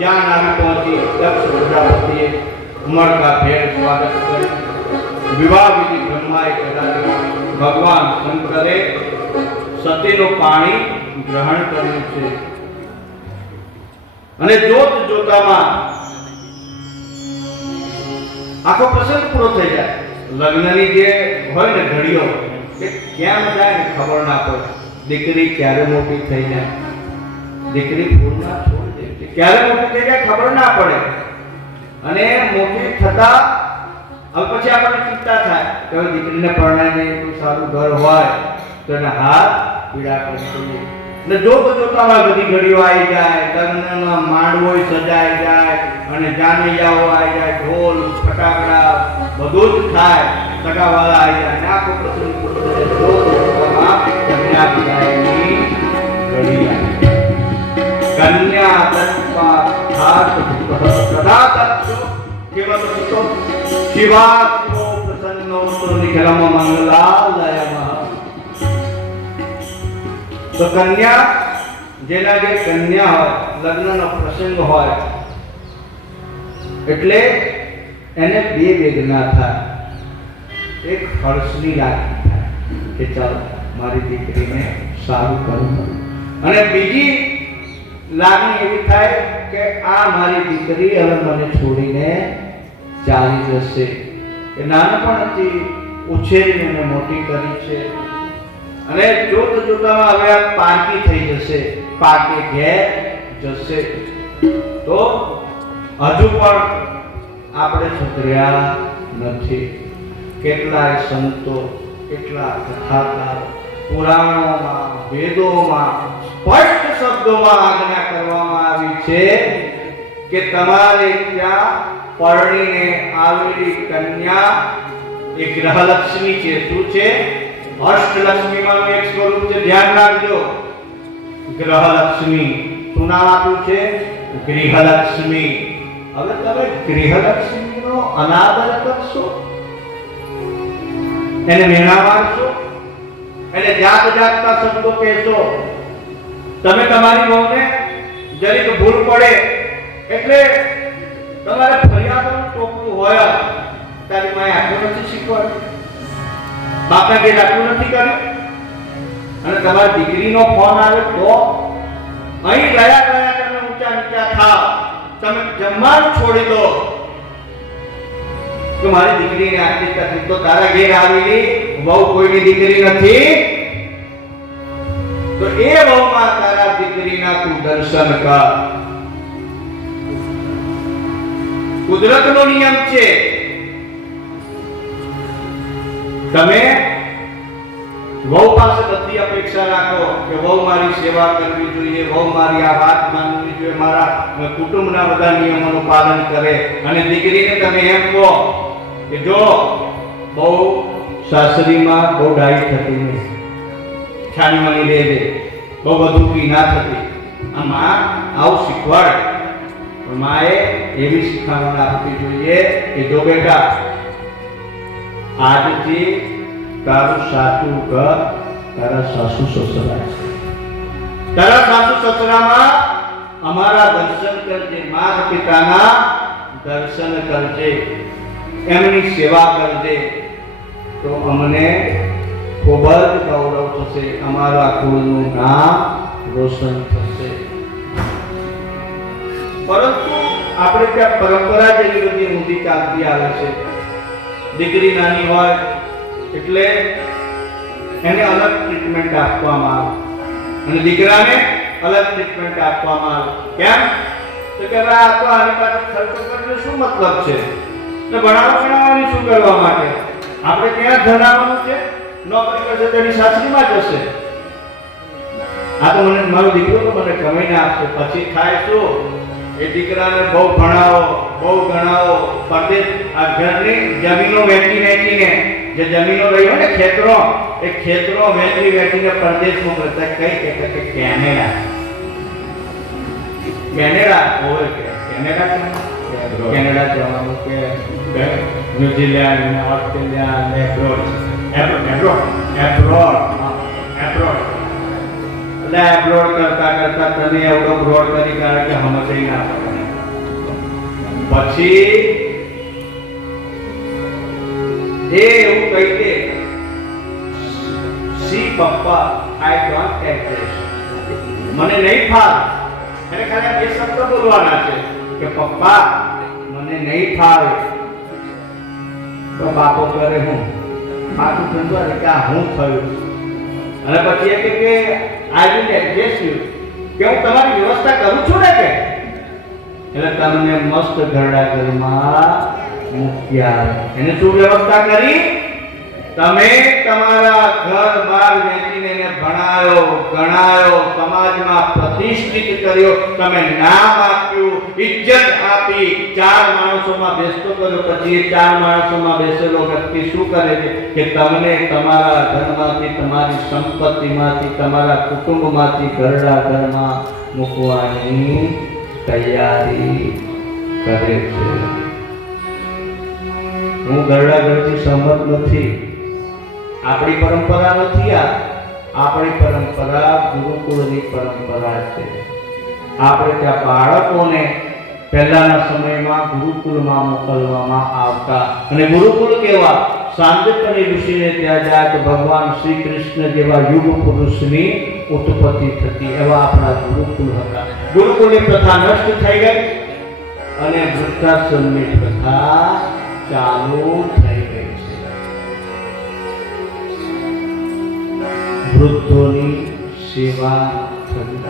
જાન આવી પહોંચી. દક્ષ પ્રજાપતિએ ઉમળકા ભેર સ્વાગત કર્યું. વિવાહ વિધિ બ્રહ્માએ કરાવ્યો. ભગવાન શંકરે સતીનું પાણી ગ્રહણ કર્યું છે અને જોત જોતામાં આખો પ્રસંગ પૂરો થઈ જાય. લગ્નની જે હોય ને ઘડીઓ એ ક્યાં જાય ને ખબર ના પડે. દીકરી ક્યારે મોટી થઈ જાય, દીકરી ફૂલના છોડ દે ક્યારે મોટી થઈ જાય ખબર ના પડે. અને મોટી થતા હવે પછી આપણને ચિંતા થાય કે હવે દીકરીને પરણાવીને કોઈ સારું ઘર હોય તો એના હાથ પીડા કરશે. ને જોતામાં બધી ઘડીઓ આવી જાય. લગ્નના માંડવોય સજાઈ જાય અને જાનૈયાઓ આવી જાય. ઢોલ ફટાકડા બધું જ થાય. સગાવાળા આવી જાય. આખો પ્રસંગ જોતામાં કન્યા વિદાયની ઘડી આવી. કન્યા તત્પા થાત સદા તત્વ કેવલ સુતો શિવાત્મો પ્રસન્નો તો નિખરમ મંગલાલયમ. તો કન્યા, જેના જે કન્યા હોય, લગ્નનો પ્રસંગ હોય એટલે એને બે વેદના થાય. એક હર્ષની લાગણી થાય કે ચાલો મારી દીકરીને સારું કરું, અને બીજી લાગણી એવી થાય કે આ મારી દીકરી હવે મને છોડીને ચાલી જશે. એ નાનપણથી ઉછેરીને એને મોટી કરી છે અને જોત જોતામાં હવે આ પાકી થઈ જશે, પાકે ઘેર જશે. તો હજુ પણ આપણે સુધર્યા નથી. કેટલાય સંતો, કેટલા કથાકારો પુરાણોમાં, વેદોમાં સ્પષ્ટ શબ્દોમાં આજ્ઞા કરવામાં આવી છે કે તમારે ત્યાં પરણીને આવેલી કન્યા એ ગ્રહલક્ષ્મી છે. શું છે? અષ્ટલક્ષ્મીમાંનું એક સ્વરૂપ છે. ધ્યાન રાખજો. ગ્રહલક્ષ્મી. શું નામ આપ્યું છે? ગૃહલક્ષ્મી. હવે તમે ગૃહલક્ષ્મીનો અનાદર કરશો, એને મેણા મારશો, એને જાત જાતના શબ્દો કહેશો. તમે તમારી વહુને જરીક ભૂલ પડે એટલે તમારે ફરિયાદોનું ટોપલું હોય, તારી માએ આટલું નથી શીખવાડ્યું, બાપના ઘેર આટલું નથી કર્યું, અને તમારી દીકરીનો ફોન આવે તો અહીં ગયા ગયા તમે ઊંચા નીચા થાવ, તમે જમવાનું છોડી દો કે મારી દીકરીને આટલી તકલીફ. તો તારા ઘેર આવેલી વહુ કોઈની દીકરી નથી, તો એ વહુમાં તારા દીકરીના તું દર્શન કર. કુદરતનો નિયમ છે. તમે વહુ પાસે બધી અપેક્ષા રાખો કે વહુ મારી સેવા કરવી જોઈએ, વહુ મારી આ વાત માનવી જોઈએ, મારા કુટુંબના બધા નિયમોનું પાલન કરે. અને દીકરીને તમે એમ કહો કે જો બહુ સાસરીમાં બહુ ડાઈ થતી નહીં, છાની માની લે દે, બહુ બધું પી ના થતી. આ માં આવું શીખવાડે. પણ માએ એવી શીખવાડવા આપવી જોઈએ કે જો બેટા આજથી તારું સાચું ઘર તારા સાસુ સસરા છે. તારા સાસુ સસરામાં અમારા દર્શન કરજે. માતા પિતાના દર્શન કરજે, એમની સેવા કરજે, તો અમને ખૂબ જ ગૌરવ થશે, અમારા કુળનું નામ રોશન થશે. પરંતુ આપણે ત્યાં પરંપરા જેવી બધી ઊંધી ચાલતી આવે છે. દીકરી નાની હોય એટલે એને અલગ ટ્રીટમેન્ટ આપવામાં આવે અને દીકરાને અલગ ટ્રીટમેન્ટ આપવામાં આવે. કેમ? તો કે ભાઈ આ તો આની પાસે ખર્ચો કરીને શું મતલબ છે, ને ભણાવવાની શું કરવા માટે? આપણે ત્યાં ભણાવવાનું છે, નોકરી કરશે તેની સાસરીમાં જશે. આ તો મને મારો દીકરો તો મને કમાઈને આપશે, પછી થાય શું? એ દીકરાને બહુ ભણાવો, બહુ ગણાવો, પરદેશ આ ઘરની જમીનો વેચીને જે જમીનો રહી હોય ને ખેતરો, એ ખેતરો વેચીને પરદેશમાં કરતા કઈ કહેતા કે કેનેડા હોય કે કેનેડા જવાનું કે ન્યુઝીલેન્ડ, ઓસ્ટ્રેલિયા, એબ્રોડ કરતા તને એવડો બ્રોડ કરી કારણ કે સમજ ના પડે. પછી એ એવું કહી દે, સી પપ્પા આઈ ડોન્ટ એડજસ્ટ, મને નહીં ફાવે. એને ખાલી બે શબ્દ બોલવાના છે કે પપ્પા મને નહીં ફાવે. તો બાપો કરે હું માથું ઠંડુ કે આ હું થયું. અને પછી એ કે આઈ વિલ એડજસ્ટ યુ, કે હું તમારી વ્યવસ્થા કરું છું ને કે. એટલે તમને મસ્ત ઘરડા ઘરમાં મૂક્યા. એને શું વ્યવસ્થા કરી? તમે તમારા ઘર બાર વેચીને એને ભણાયો, ગણાયો, સમાજમાં પ્રતિષ્ઠિત કર્યો, તમે નામ આપ્યું, ઇજ્જત આપી, ચાર માણસોમાં બેસતો કર્યો. પછી એ ચાર માણસોમાં બેસેલો વ્યક્તિ શું કરે છે કે તમને તમારા ઘરમાંથી, તમારી સંપત્તિમાંથી, તમારા કુટુંબમાંથી ઘરડા ઘરમાં મૂકવાની તૈયારી કરે છે. હું ઘરડા ઘરથી સહમત નથી. આપણી પરંપરા નથી આ. આપણી પરંપરા ગુરુકુળની પરંપરા છે. આપણે ત્યાં બાળકોને પહેલાના સમયમાં ગુરુકુળમાં મોકલવામાં આવતા. અને ગુરુકુળ કેવા? સાંદીપની ઋષિને ત્યાં જાય તો ભગવાન શ્રી કૃષ્ણ જેવા યુગ પુરુષની ઉત્પત્તિ થતી. એવા આપણા ગુરુકુળ હતા. ગુરુકુળની પ્રથા નષ્ટ થઈ ગઈ અને વૃદ્ધાશ્રમની પ્રથા ચાલુ થઈ ગઈ છે. વૃદ્ધોની સેવા થવી,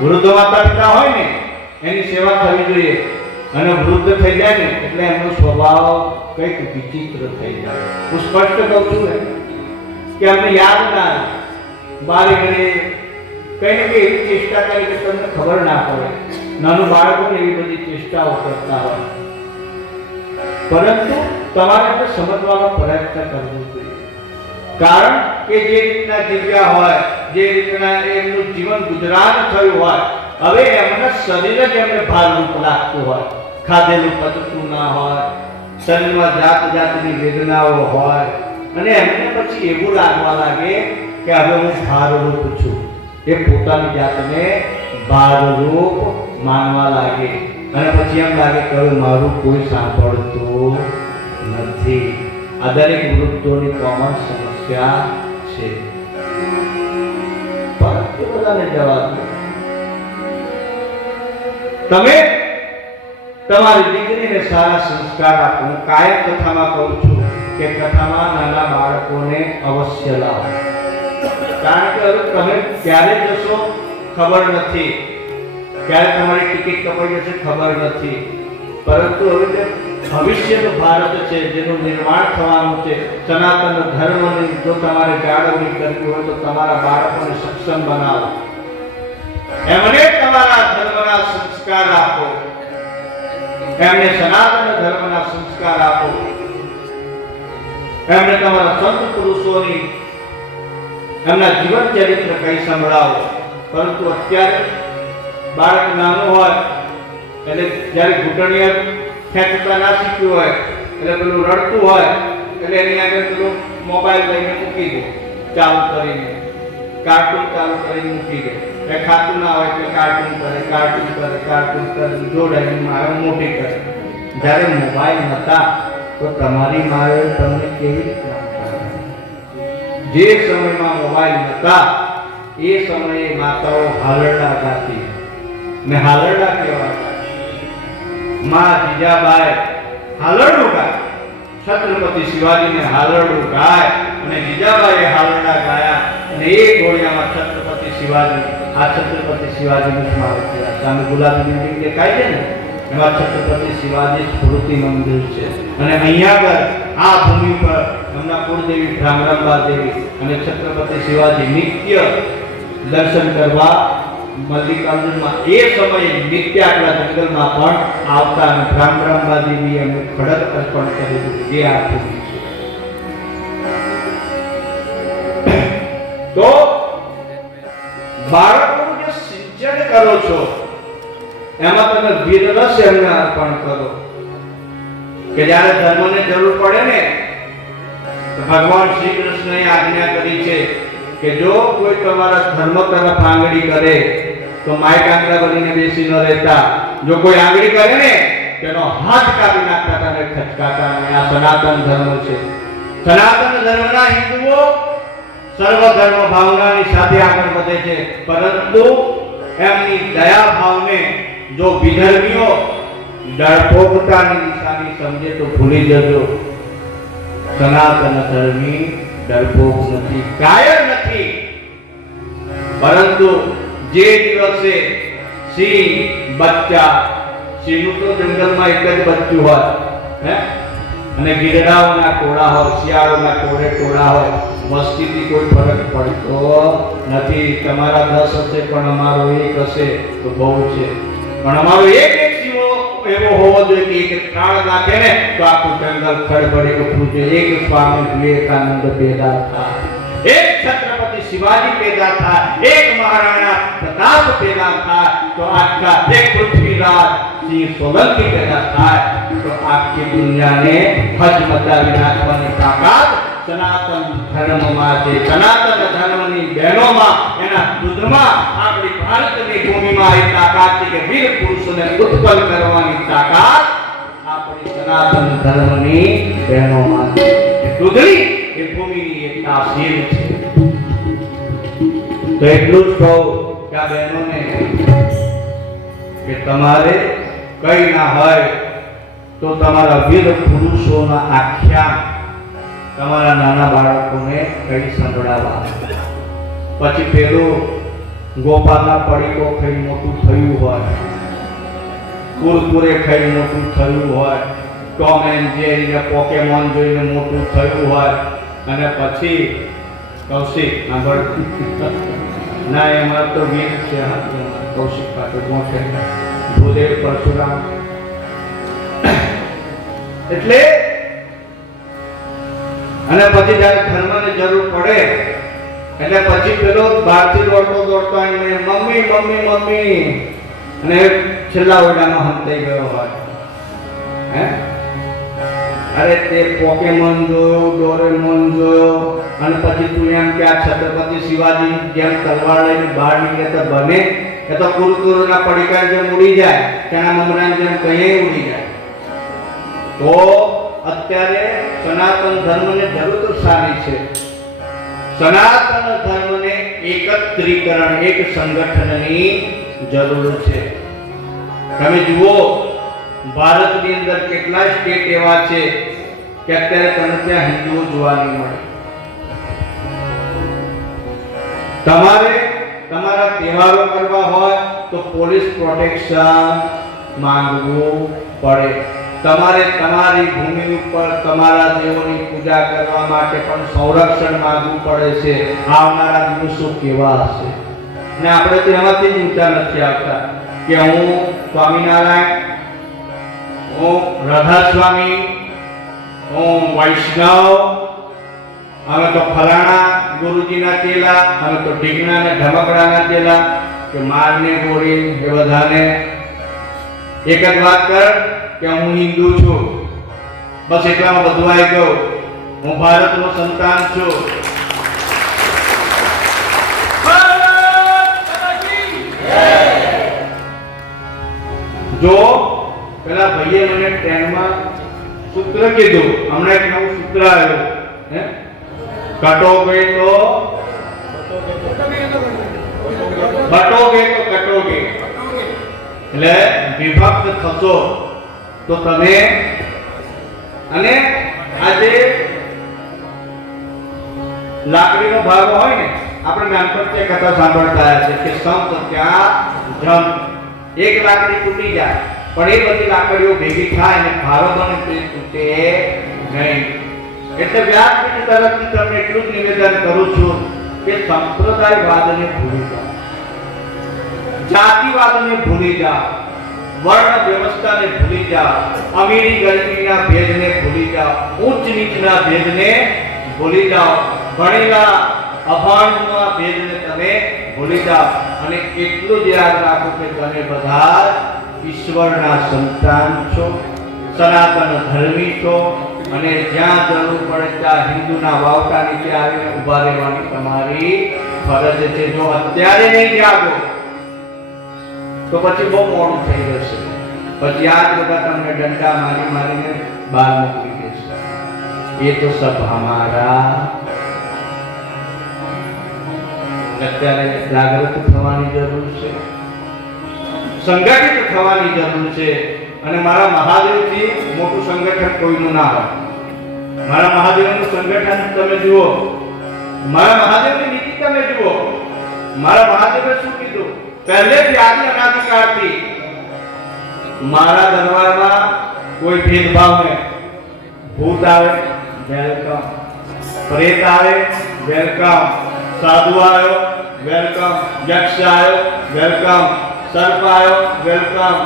વૃદ્ધ માતા પિતા હોય ને એની સેવા થવી જોઈએ. અને વૃદ્ધ થઈ જાય ને એટલે એમનો સ્વભાવ કંઈક વિચિત્ર થઈ જાય. હું સ્પષ્ટ કહું છું કે અમને યાદ ના બારે ઘરે કઈ ને કઈ એવી ચેષ્ટા કરી કે તમને ખબર ના પડે. નાનું બાળકોને એવી બધી ચેષ્ટાઓ કરતા હોય. પરંતુ તમારે તો સમજવાનો પ્રયત્ન કરવો જોઈએ. કારણ કે જે રીતના જીવ્યા હોય, જે રીતના એમનું જીવન ગુજરાન થયું હોય, હવે એમના શરીર જ એમને ભારરૂપ લાગતું હોય, ખાધેલું પચતું ના હોય, શરીરમાં જાત જાતની વેદનાઓ હોય, અને એમને પછી એવું લાગવા લાગે કે હવે હું ભારરૂપ છું. એ પોતાની જાતને ભારરૂપ માનવા લાગે અને પછી એમ લાગે કે હવે મારું કોઈ સાંભળતું નથી. આ દરેક વૃદ્ધોની કોમન સમસ્યા છે. પરંતુ બધાને જવાબ દો. તમે તમારી દીકરીને સારા સંસ્કાર આપો. હું કાયમ કથામાં કહું છું કે કથામાં નાના બાળકોને અવશ્ય લાવો. કારણ કે હવે તમે ક્યારે જશો ખબર નથી, ક્યારે તમારી ટિકિટ કપાઈ જશે ખબર નથી. પરંતુ હવે જે ભવિષ્યનું ભારત છે, જેનું નિર્માણ થવાનું છે, સનાતન ધર્મની જો તમારે જાળવણી કરવી હોય તો તમારા બાળકોને સક્ષમ બનાવો. એમને તમારા ધર્મના સંસ્કાર આપો, એમને સનાતન ધર્મના સંસ્કાર આપો, એમને તમારા સંત પુરુષોની એમના જીવન ચરિત્ર કઈ સંભળાવો. પરંતુ અત્યારે બાળક નાનું હોય એટલે જ્યારે ઘૂંટણીયા ખેંચતા ના શીખ્યું હોય એટલે પેલું રડતું હોય એટલે એની આગળ પેલું મોબાઈલ લઈને મૂકી દે, ચાલુ કરીને કાર્ટૂન ચાલુ કરીને મૂકી દે. એ ખાતું ના હોય એટલે કાર્ટૂન કરે જોડાઈને મારે મોટી કરે. જ્યારે મોબાઈલ નતા તો તમારી માએ તમને કેવી રીતના ઉતાર્યા? જે સમયમાં મોબાઈલ નતા એ સમયે માતાઓ હાલરડા ગાતી ને હાલરડા કહેવાતા. માં જીજાબાઈ હાલરડું ગાય, છત્રપતિ શિવાજીને હાલરડું ગાય અને જીજાબાઈએ હાલરડા ગાયા અને એ ઘોડિયામાં છત્રપતિ શિવાજી, આ છત્રપતિ શિવાજીનું સ્મારક છે. સામે ગુલાબી બિલ્ડિંગ દેખાય છે ને, એમાં છત્રપતિ શિવાજી સ્મૃતિ મંદિર છે. અને અહીંયા આગળ આ ભૂમિ પર એમના કુળદેવી ભ્રામરાંબા દેવી અને છત્રપતિ શિવાજી નિત્ય દર્શન કરવા મલ્લિકાર્જુનમાં એ સમયે નિત્ય આટલા જંગલમાં પણ આવતા અને ભ્રામરાંબા દેવી એમને ખડક અર્પણ કરેલું એ આ ભૂમિ છે. તો બાળકોનું જે સિંચન કરો છો એમાં તમે વીરરસ એમને અર્પણ કરો કે જ્યારે ધર્મને જરૂર પડે ને તો ભગવાન શ્રી કૃષ્ણએ આજ્ઞા કરી છે કે જો કોઈ તમારા ધર્મ તરફ આંગળી કરે તો માઇક આંગળા બનીને બેસી ન રહેતા. જો કોઈ આંગળી કરે ને તેનો હાથ કાપી નાખતા અને ખચકાતા. અને આ સનાતન ધર્મ છે. સનાતન ધર્મના હિન્દુઓ સર્વ ધર્મ ભાવનાની સાથે આગળ વધે છે, પરંતુ એમની દયા ભાવને જો વિધર્મીઓ ડરપોકતાની નિશાની સમજે તો ભૂલી જજો. સનાતન ધર્મી ડરપોક નથી, કાયર નથી, પરંતુ જે દિવસે સિંહ બચ્ચા, સિંહનું તો જંગલમાં એક જ બચ્ચું હોય હે, અને ગીરડાઓના ટોળા હોય, શિયાળોના ટોળા હોય, વસ્તીથી કોઈ ફરક પડતો નથી. તમારા 10 હશે પણ અમારો 1 હશે તો બહુ છે. પણ અમારો એક જીવો એવો હોવો જોઈએ કે એક પ્રાણ નાખે ને તો આખું જંગલ ખડબડી ઉઠવું જોઈએ. એક સ્વામી વિવેકાનંદ પેદા થાય, એક છત્રપતિ શિવાજી પેદા થાય, એક મહારાણા પ્રતાપ પેદા થાય તો આખા એક પૃથ્વીરાજ સિંહ સોલંકી પેદા થાય તો આખી દુનિયાને હચમચાવી નાખવાની તાકાત સનાતન ધર્મમાં છે. સનાતન ધર્મની બહેનોમાં, એના દૂધમાં, આપણી ભારતની ભૂમિમાં એ તાકાત છે કે વીર પુરુષોને ઉત્પન્ન કરવાની તાકાત આપણી સનાતન ધર્મની બહેનોમાં છે. દૂધની એ ભૂમિની એક તાસીર છે. તો એટલું જ કહું કે આ બહેનોને કે તમારે કઈ ના હોય તો તમારા વીર પુરુષોના આખ્યાન તમારા નાના બાળકોને કઈ સંભળાવવા. પછી પેલું ગોપાલના પડીકો ખાઈ મોટું થયું હોય, કુરકુરે ખાઈ મોટું થયું હોય, ટોમ એન્ડ જેરી ને પોકેમોન જોઈને મોટું થયું હોય, અને પછી કૌશિક ના એમાં તો વીર છે કૌશિક પાછળ મોટે ભૂદેવ પરશુરામ. એટલે અને પછી જ્યારે ધર્મની જરૂર પડે એટલે પછી પેલો બહારથી દોડતો આવીને મમ્મી મમ્મી મમ્મી અને છેલ્લા ઓરડામાં હંતાઈ ગયો હોય હે, અરે તે પોકેમોન જોયો, ડોરેમોન જોયો, અને પછી તું એમ કે આ છત્રપતિ શિવાજી જેમ તલવાર લઈને બહાર નીકળે તો બને એ તો કુરકુરના પડીકા જેમ ઉડી જાય, તેના મમરાની જેમ કઈ ઉડી જાય. તો અત્યારે સનાતન ધર્મને જરૂર તો સારી છે. સનાતન ધર્મને એકત્રીકરણ, એક સંગઠનની જરૂર છે. તમે જુઓ ભારતની અંદર કેટલા સ્ટેટ એવા છે કે અત્યારે તમને ત્યાં હિન્દુઓ જોવા નહીં મળે. તમારે તમારા તહેવારો કરવા હોય તો પોલીસ પ્રોટેક્શન માંગવું પડે. તમારે તમારી ભૂમિ ઉપર તમારા દેવોની પૂજા કરવા માટે પણ સંરક્ષણ માંગવું પડે છે. આવનારા દિવસો કેવા હશે? ને આપણે તો એમાંથી જ ઊંચા નથી આવતા કે હું સ્વામિનારાયણ, હું રાધા સ્વામી, હું વૈષ્ણવ, અમે તો ફલાણા ગુરુજીના ચેલા, અમે તો ઢીકણા ને ઢમકડાના ચેલા, કે મારને ગોળી એ બધાને એક જ વાત કર કે હું હિન્દુ છું, બસ એટલામાં બધું આવી ગયું. હું ભારતનો સંતાન છું. ભારત માતા કી જો પેલા ભાઈએ મને ટ્રેનમાં સૂત્ર કીધું, હમણાં એક નવું સૂત્ર આવ્યું, હે કટોગે તો બટોગે તો કટોગે, એટલે વિભક્ત થશો તો તમે. અને આજે લાકડીનો ભાગ હોય ને, આપણે નાનપણથી કથા સાંભળતા આવ્યા છે કે સંત ત્યાં ધ્રમ, એક લાકડી તૂટી જાય પણ એ બધી લાકડીઓ ભેગી થાય અને ભારો બને તો એ તૂટે નહીં. એટલે વ્યાસપીઠ તરફથી તમને એટલું જ નિવેદન કરું છું કે સંપ્રદાયવાદને ભૂલી જાઓ, જાતિવાદને ભૂલી જાઓ, વર્ણ વ્યવસ્થાને ભૂલી જાઓ, અમીરી ગરીબીના ભેદને ભૂલી જાઓ, ઉચ્ચ નીચના ભેદને ભૂલી જાઓ, ભણેલા અભણના ભેદને તમે ભૂલી જાઓ અને એટલું જ યાદ રાખો કે તમે બધા ઈશ્વરના સંતાન છો, સનાતન ધર્મી છો અને જ્યાં જરૂર પડે ત્યાં હિન્દુના વાવટા નીચે આવીને ઊભા રહેવાની તમારી ફરજ છે. જો અત્યારે નહીં જાગો તો પછી બહુ મોડું થઈ જશે, પછી આ જ બધા તમને ડંડા મારીને બહાર મોકલી દેશે. એ તો સબ હમારા. અત્યારે જાગૃત થવાની જરૂર છે, સંગઠિત થવાની જરૂર છે. અને મારા મહાદેવથી મોટું સંગઠન કોઈનું ના હોય. મારા મહાદેવનું સંગઠન તમે જુઓ, મારા મહાદેવની નીતિ તમે જુઓ. મારા મહાદેવે શું કીધું? પહેલેથી આદિ અનાદિકાળથી મારા દરબારમાં કોઈ ભેદભાવ નહીં. ભૂત આવે વેલકમ, પ્રેત આવે વેલકમ, સાધુ આવ્યો વેલકમ, યક્ષ આવ્યો વેલકમ, સર્પ આવ્યો વેલકમ,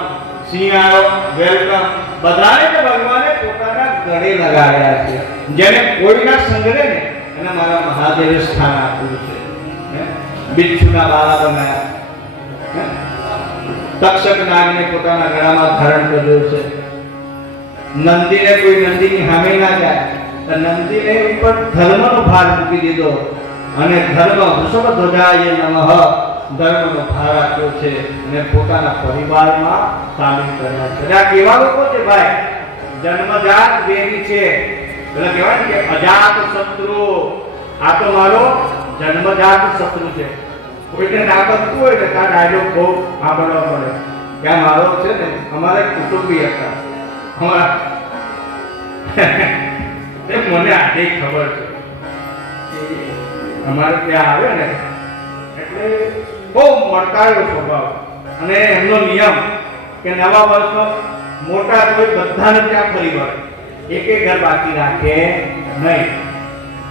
સિંહ આવ્યો વેલકમ. બધાને ભગવાને પોતાના ગળે લગાડ્યા છે. જેને કોઈના સંગ્રહે ને એને મારા મહાદેવે સ્થાન આપ્યું છે. બિચ્છુના બાળા બનાવ્યા, તક્ષક નાગને પોતાના ગળામાં ધારણ કર્યો છે. નંદીને કોઈ નંદીની સામે ના જાય તો નંદીને ઉપર ધર્મનો ભાર મૂકી દીધો અને ધર્મ વૃષભ ધ્વજાય નમઃ ધર્મનો ભાર આપ્યો છે અને પોતાના પરિવારમાં સામેલ કર્યા છે. આ કેવા લોકો છે ભાઈ? જન્મજાત વેરી છે. એટલે કહેવાય ને કે અજાત શત્રુ. આ તો મારો જન્મજાત શત્રુ છે. કોઈને ના બનતું હોય ને ત્યાં ડાયલોગ બહુ સાંભળવા પડે. ત્યાં મારો છે ને, અમારા કુટુંબી હતા, અમારા મને આજે ખબર છે. અમારે ત્યાં આવે ને એટલે બહુ મળતાયો સ્વભાવ અને એમનો નિયમ કે નવા વર્ષનો મોટા કોઈ બધાને ત્યાં ફરી વળે, એક ઘર બાકી રાખે નહીં.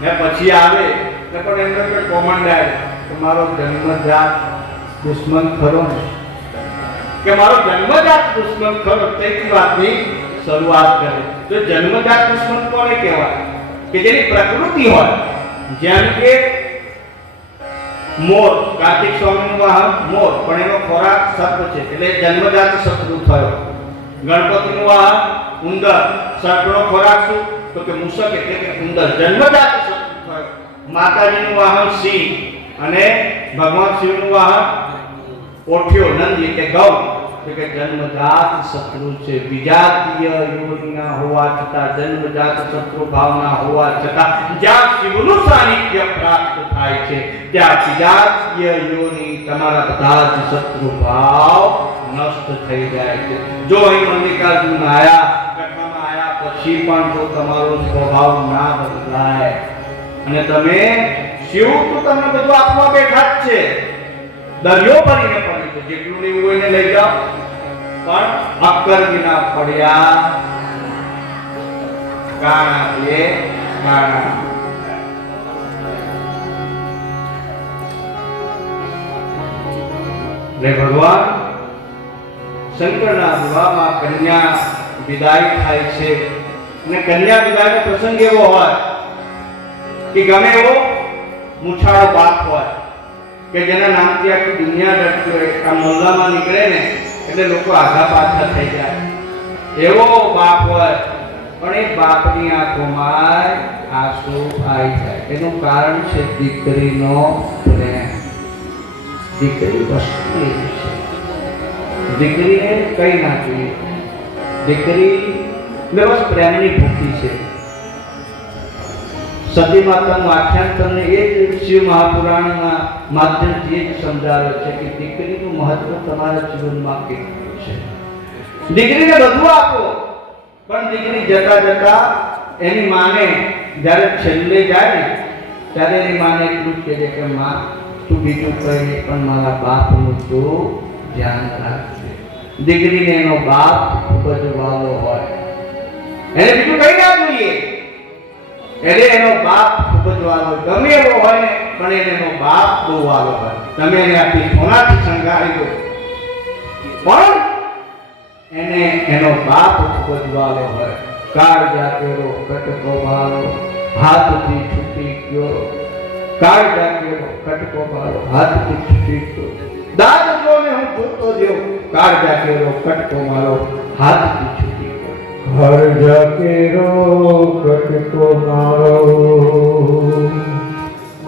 ને પછી આવે ને પણ એમને કોઈ કોમન ડાય કે મારો જન્મજાત દુશ્મન ખરો ને, કે મારો જન્મજાત દુશ્મન ખરો. તેની વાતની શરૂઆત કરે. તો જન્મજાત દુશ્મન કોને કહેવાય? કે જેની પ્રકૃતિ હોય, જેમ કે મોર. કાર્તિક સ્વામીનું વાહન મોર, પણ એનો ખોરાક સર્પ છે એટલે જન્મજાત શત્રુ થયો. ગણપતિનું વાહન ઉંદર, સર્પનો ખોરાક શું? તો કે મૂષક એટલે કે ઉંદર, જન્મજાત શત્રુ થયો. માતાજીનું વાહન સિંહ અને ભગવાન શિવનું વાહન ઓઠિયો નંદી એટલે ગૌ, કે જન્મજાત શત્રુ છે. વિજાતીય યોનિના હોવા છતાં, જન્મજાત શત્રુ ભાવના હોવા છતાં જ્યાં શિવનું સાનિધ્ય પ્રાપ્ત થાય છે ત્યાં વિજાતીય યોનિ તમારા બધા જ શત્રુ ભાવ નષ્ટ થઈ જાય છે. જો અહીં મલ્લિકાર્જુન આયા, કથામાં આયા પછી પણ જો તમારો સ્વભાવ ના બદલાય અને તમે શિવ તો તમને બધું આપવા બેઠા જ છે, દરિયો ભરીને પડ્યું છે, જેટલું લેવું હોય એને લઈ જાઓ, પણ અક્કર વિના પડ્યા કાણા બે કાણા. ભગવાન શંકરના વિવાહમાં કન્યા વિદાય થાય છે અને કન્યા વિદાયનો પ્રસંગ એવો હોય કે ગમે એવો મુછાળો બાપ હોય કે જેના નામથી આખી દુનિયા ડરતી હોય, આ મોહલ્લામાં નીકળે ને એટલે લોકો આઘા પાછા થઈ જાય, એવો બાપ હોય પણ એ બાપની આંખોમાં આંસુ આવી જાય. એનું કારણ છે દીકરીનો પ્રેમ. દીકરી વસ્તુ એવી છે દીકરીને કઈ ના જોઈએ. દીકરી બસ પ્રેમની ભૂખી છે. સતી માતાનું આખ્યાન તમને એ જ શિવ મહાપુરાણના માધ્યમથી જ સમજાવે છે કે દીકરીનું મહત્વ તમારા જીવનમાં કેટલું છે. દીકરીને બધું આપો, પણ દીકરી જતા જતા એની માને જ્યારે છેલ્લે જાય ને ત્યારે એની માને એટલું જ કહે કે માં તું બીજું કહે પણ મારા બાપનું તું ધ્યાન રાખજે. દીકરીને એનો બાપ ખૂબ જ વાલો હોય, એને બીજું કઈ ના જોઈએ. એટલે એનો બાપ ખૂબ જ વાલો હોય, ગમે એવો હોય ને પણ એનો બાપ બહુ વાલો હોય. તમે એને આપી સોનાથી શણગારી દો પણ એને એનો બાપ ખૂબ જ વાલો હોય. કાળજા કેરો કટકો મારો હાથથી છૂટી ગયો, કાળજા કેરો કટકો મારો હાથથી છૂટી ગયો, દાદ જોને હું જોતો રહ્યો, કાળજા કેરો કટકો મારો હાથથી છૂટી ગયો. કાળજા કેરો કટકો મારો,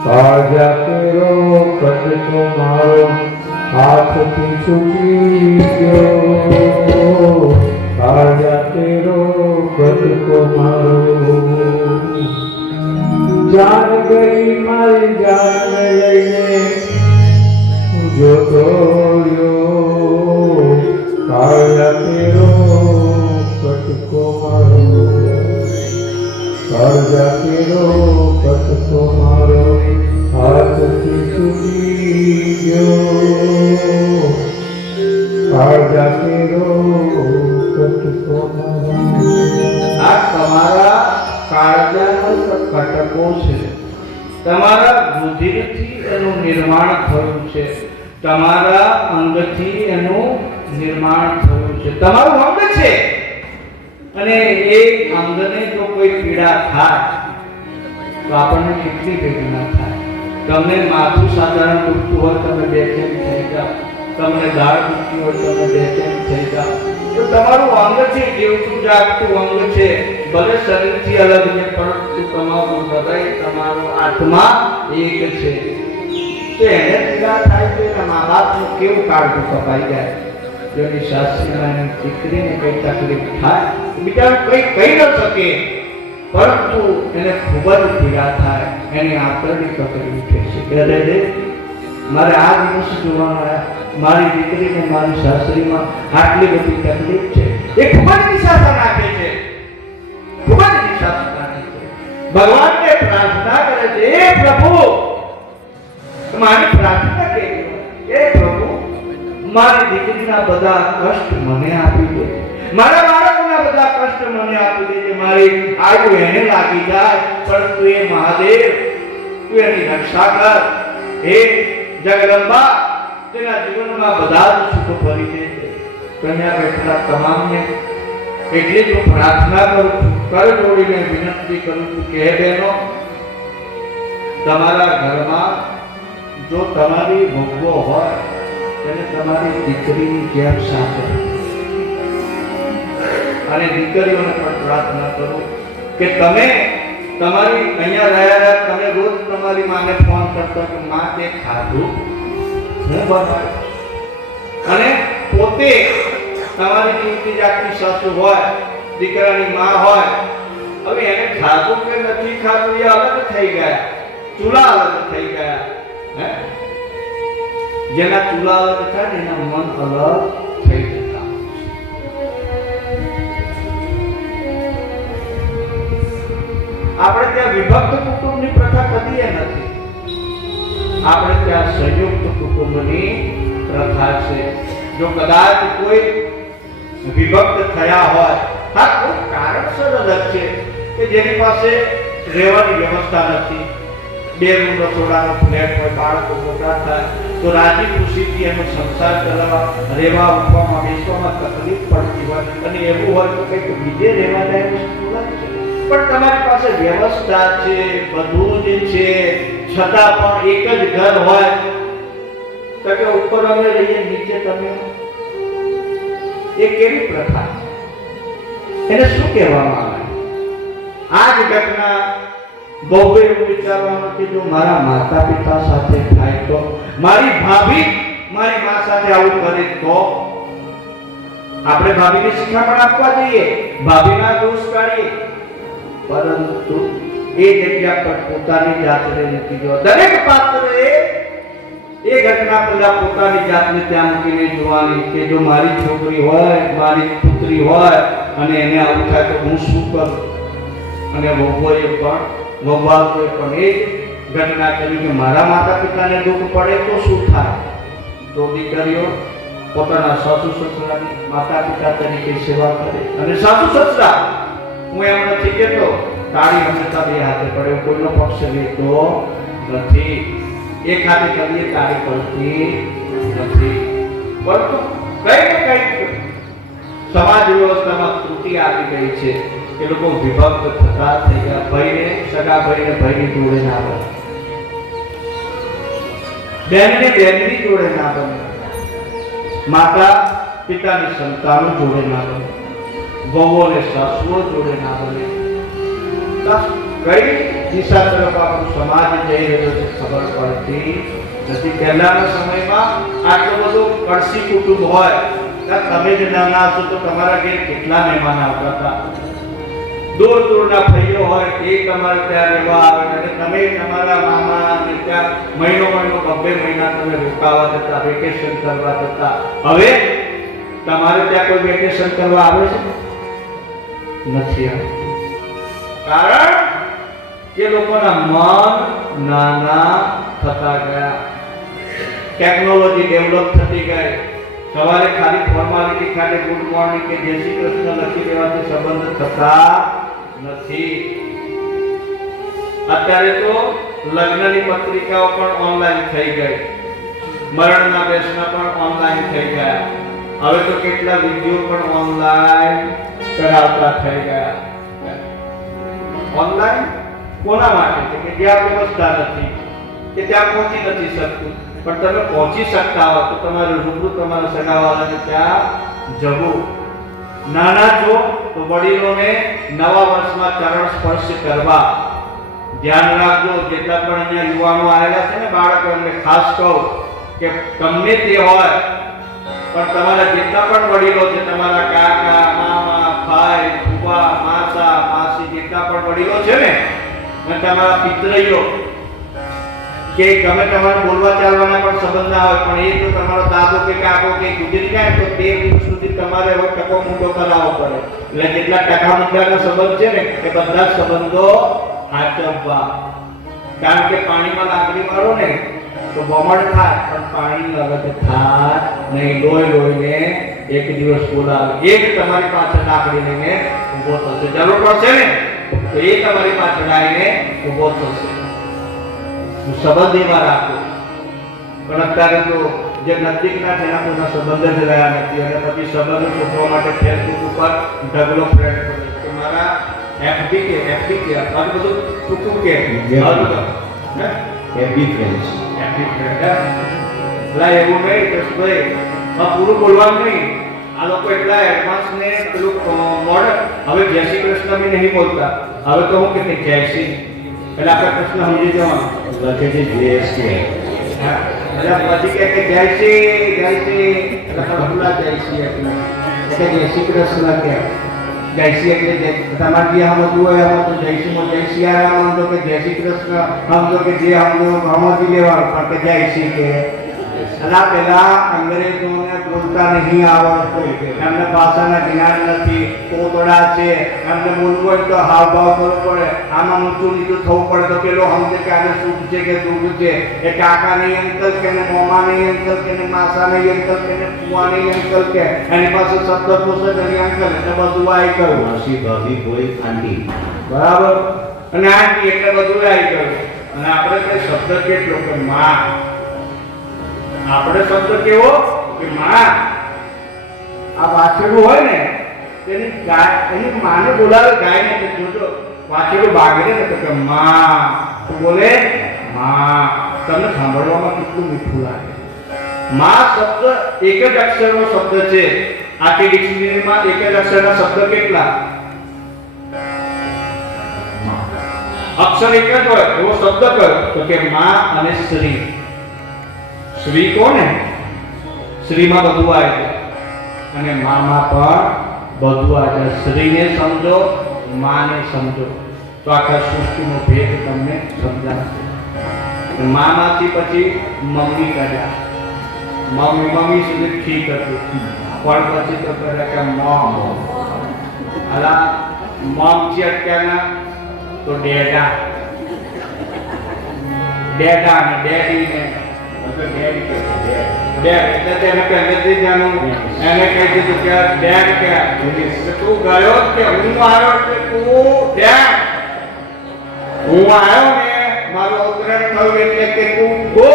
કાળજા કેરો કટકો મારો હાથથી છૂટી ગયો, કાળજા કેરો કટકો મારો. જાન ગઈ મારી જાન લઈને જોતો રહ્યો, કાળજા કેરો કટકો મારો, કાળજા કેરો કટકો મારો હાથથી છૂટી ગયો, કાળજા કેરો કટકો મારો. આ તમારા કાળજાનો કટકો છે. તમારા રુધિરથી એનું નિર્માણ થયું છે, તમારા અંગથી એનું નિર્માણ થયું છે, તમારું અંગ છે. અને એ અંગને જો કોઈ પીડા થાય તો આપણને કેટલી વેદના થાય. તમને માથું સાધારણ દુખતું હોય તમે બેચેન થઈ જાઓ, તમને દાળ દુખતી હોય તમે બેચેન થઈ જાઓ. તો તમારું અંગ છે, જીવતું જાગતું અંગ છે, ભલે શરીરથી અલગ છે પરંતુ તમારું હૃદય તમારો આત્મા એક છે. તો એને પીડા થાય તો એના મા બાપનું કેવું કાળજું કપાઈ જાય. જેની સાસરીમાં એની દીકરીને કઈ તકલીફ થાય બિચારું કઈ કહી ન શકે, પરંતુ એને ખૂબ જ પીડા થાય, એની આંતરડી કકડી ઉઠે છે કે રે મારે આ દિવસ જોવાના, મારી દીકરીને મારી સાસરીમાં આટલી બધી તકલીફ છે. એ ખૂબ જ નિશાસા નાખે છે, ખૂબ જ નિશાસા નાખે છે. ભગવાનને પ્રાર્થના કરે છે, એ પ્રભુ મારી પ્રાર્થના કેવી હોય, એ પ્રભુ મારી દીકરીના બધા કષ્ટ મને આપી દે, મારા બાળકોના બધા કષ્ટ મને આપી દેજે, મારી આયુ એને લાગી જાય પરંતુ એ મહાદેવ તું એની રક્ષા કર. હે જગદંબા તેના જીવનમાં બધા જ સુખ ભરી દેજે. કન્યા બેઠેલા તમામને એટલી જ હું પ્રાર્થના કરું છું, કર જોડીને વિનંતી કરું છું કે હે બહેનો, તમારા ઘરમાં જો તમારી વહુઓ હોય તેને તમારી દીકરીની જેમ સાચવો. અને દીકરીઓને પણ પ્રાર્થના કરો કે તમે તમારી અહીંયા રહ્યા તમે રોજ તમારી માને ફોન કરતા કે માં તે ખાધું હું બનાવ્યું. અને પોતે તમારી જીવતી જાગતી સાસુ હોય, દીકરાની માં હોય, હવે એને ખાધું કે નથી ખાધું એ અલગ થઈ ગયા, ચૂલા અલગ થઈ ગયા. હે જેના ચૂલા અલગ થાય ને એના મન અલગ થઈ જતા. આપણે ત્યાં વિભક્ત કુટુંબની પ્રથા કદી નથી. આપણે ત્યાં સંયુક્ત કુટુંબની પ્રથા છે. જો કદાચ કોઈ વિભક્ત થયા હોય, હા કોઈ કારણસર અલગ છે કે જેની પાસે રહેવાની વ્યવસ્થા નથી, 2 રૂમ રસોડાનો ફ્લેટ હોય, બાળકો મોટા થાય તો રાજી ખુશીથી એનો સંસાર ચલાવવા, રહેવા ઉઠવામાં બેસવામાં તકલીફ પડતી હોય અને એવું હોય તો કંઈક બીજે રહેવા જાય વસ્તુ છે. પણ તમારી પાસે વ્યવસ્થા છે, બધું જ છે, છતાં પણ એક જ ઘર હોય તો કે ઉપર અમે રહીએ નીચે તમે, એ કેવી પ્રથા? એને શું કહેવામાં આવે? આ જ ઘટના બહુ એવું વિચારવાનું કે જો મારા માતા પિતા સાથે થાય તો, મારી ભાભી મારી મા સાથે આવું કરે તો આપણે ભાભીને શિખામણ આપવા જોઈએ, ભાભીના દોષ કાઢીએ, પરંતુ એ જગ્યા પર પોતાની જાતને મૂકી દો. દરેક પાત્રએ એ ઘટના પહેલા પોતાની જાતને ત્યાં મૂકીને જોવાની કે જો મારી છોકરી હોય, મારી પુત્રી હોય અને એને આવું થાય તો હું શું કરું. અને વહુએ પણ એ ઘટના કરી કે મારા માતા પિતાને દુઃખ પડે તો શું થાય. તો દીકરીઓ પોતાના સાસુ સસરાની માતા પિતા તરીકે સેવા કરે. અને સાસુ સસરા, હું એમ નથી કહેતો તાળી હંમેશા બે હાથે પડે, કોઈનો પક્ષ લેતો નથી. એક હાથે કરીએ તાળી પડતી નથી, પરંતુ કઈક સમાજ વ્યવસ્થામાં ત્રુટિ આવી ગઈ છે. એ લોકો વિભક્ત થતા થઈ ગયા. ભાઈને સગા ભાઈની જોડે ના બને, બેનની જોડે ના બને, માતા પિતાની સંતાનો જોડે ના બને, વહુઓને સાસુઓ જોડે ના બને. કઈ દિશા તરફ આપણો સમાજ જઈ રહ્યો છે ખબર પડતી નથી. પહેલાના સમયમાં આટલો બધો કળસી કુટુંબ હોય, તમે જ નાના હશો તો તમારા ઘેર કેટલા મહેમાન આવતા હતા. દૂર દૂરના ભાઈઓ હોય એ તમારે ત્યાં રહેવા આવે અને તમે તમારા મામા અને ત્યાં મહિનો 2 મહિના તમે રોકાવા જતા, વેકેશન કરવા જતા. હવે તમારે ત્યાં કોઈ વેકેશન કરવા આવે છે? નથી આવતું. કારણ કે લોકોના મન નાના થતા ગયા, ટેકનોલોજી ડેવલપ થતી ગઈ. સવારે ખાલી ફોર્માલિટી ખાતે ગુડ મોર્નિંગ કે જય શ્રી કૃષ્ણ લખી દેવાથી સંબંધ થતા નથી. અત્યારે તો લગ્નની પત્રિકાઓ પણ ઓનલાઈન થઈ ગઈ, મરણના બેસના પણ ઓનલાઈન થઈ ગયા. હવે તો કેટલા વિડીયો પણ ઓનલાઈન કરાવતા થઈ ગયા. ઓનલાઈન કોના માટે છે? કે જ્યાં વ્યવસ્થા નથી, કે ત્યાં પહોંચી નથી શકતું. પણ તમે પહોંચી શકતા હો તો તમારે રૂબરૂ તમારા સગાવાળાને ત્યાં જવું. નાના છો તો વડીલોને નવા વર્ષમાં ચરણ સ્પર્શ કરવા. ધ્યાન રાખજો, જેટલા પણ અહીંયા યુવાનો આવેલા છે ને બાળકો, એમને ખાસ કહું કે તમને તે હોય પણ તમારા જેટલા પણ વડીલો છે, તમારા કાકા, મામા, ભાઈ, ફૂફા, માસા, માસી, જેટલા પણ વડીલો છે ને, અને તમારા પિતરીઓ કે ગમે તમારે બોલવા ચાલવાના પણ સંબંધ ના હોય, પણ એ તો તમારો દાદો કે કાકો કે ગુજરી જાય તો તે દિવસ સુધી તમારે હવે ટકો મૂંડો કરાવવો પડે. એટલે જેટલા ટકા મુદ્દાનો સંબંધ છે ને એ બધા સંબંધો સાચવવા. કારણ કે પાણીમાં લાકડી મારો ને તો બમણ થાય, પણ પાણી અલગ થાય નહીં. લોહીને એક દિવસ બોલાવે, એક તમારી પાછળ લાકડી લઈને ઊભો થશે. જરૂર પડશે ને તો એ તમારી પાછળ આવીને ઊભો થશે. સંબંધ એવા રાખો. પણ અત્યારે તો જે નજીકના છે એના કોઈના સંબંધ જ રહ્યા નથી, અને પછી સંબંધ શોધવા માટે ફેસબુક ઉપર ઢગલો ફ્રેન્ડ કરે કે મારા એફબી કે આ બધું ટૂંકું કે એફબી ફ્રેન્ડ્સ. એટલે એવું નહીં કૃષ્ણભાઈ, પૂરું બોલવાનું નહીં. આ લોકો એટલા એડવાન્સ ને પેલું મોડર્ન, હવે જય શ્રી કૃષ્ણ બી નહીં બોલતા. હવે તો હું કે જય શ્રી, એટલે આપણે કૃષ્ણ સમજી જવાનું લખે છે JSK. હા, એટલે પછી કે જય શ્રી એટલે ભૂલા જય શ્રી એટલે જય શ્રી કૃષ્ણ કે જય શ્રી એટલે તમારે જે સમજવું હોય એમાં તો જય શ્રી આરામ તો કે જય શ્રી કૃષ્ણ સમજો કે જે સમજી લેવાનું, પણ કે જય શ્રી કે એના પહેલા અંગ્રેજોને બોલતા નહીં આવડતું, એમને ભાષાના જ્ઞાન નથી, કોતડા છે, એમને બોલવું હોય તો હાવભાવ કરવો પડે, આમાં ઊંચું નીચું થવું પડે તો પેલો સમજે કે આને સુખ છે કે દુઃખ છે. એ કાકા નહીં અંકલ કે ને મોમા નહીં અંકલ કે ને માસા નહીં અંકલ કે ને ફુવા નહીં અંકલ કે, એની પાસે શબ્દ પોષક નહીં અંકલ, એટલે બધું આવી ગયું. માસી, ભાભી, કોઈ આંટી, બરાબર. અને આંટી એટલે બધું આવી ગયું. અને આપણે તે શબ્દ કેટલો કે માં, આપણે શબ્દ કેવો કે માં. આ વાછરડું હોય ને તેની ગાય, એની માને બોલાવે ગાયને, તો જોજો વાછરડું ભાગે ને તો કે માં, તો બોલે માં. તમને સાંભળવામાં કેટલું મીઠું લાગે. માં શબ્દ એક જ અક્ષરનો શબ્દ છે. આખી ડિક્શનરીમાં એક જ અક્ષરના શબ્દ કેટલા? અક્ષર એક જ હોય એવો શબ્દ કયો તો કે માં અને શ્રી. શ્રી કોને? શ્રીમાં બધું આવે છે. અને મામા પણ બધું આજે શ્રીને સમજો, માને સમજો તો આખા સૃષ્ટિનો ભેદ તમને સમજાશે. મામાંથી પછી મમ્મી કર્યા, મમ્મી સુધી ઠીક હતું, પણ પછી તો કર્યા કે મોમ. અલા મોમ છે અત્યારના તો ડેડા અને ડેડી ને ડેડ એટલે તેને પહેલેથી જાણું એને કહી દીધું કે ડેડ કે તું ગયો કે હું આવ્યો કે તું ડેડ હું આવ્યો ને મારું અવતરણ થયું એટલે કે તું ગો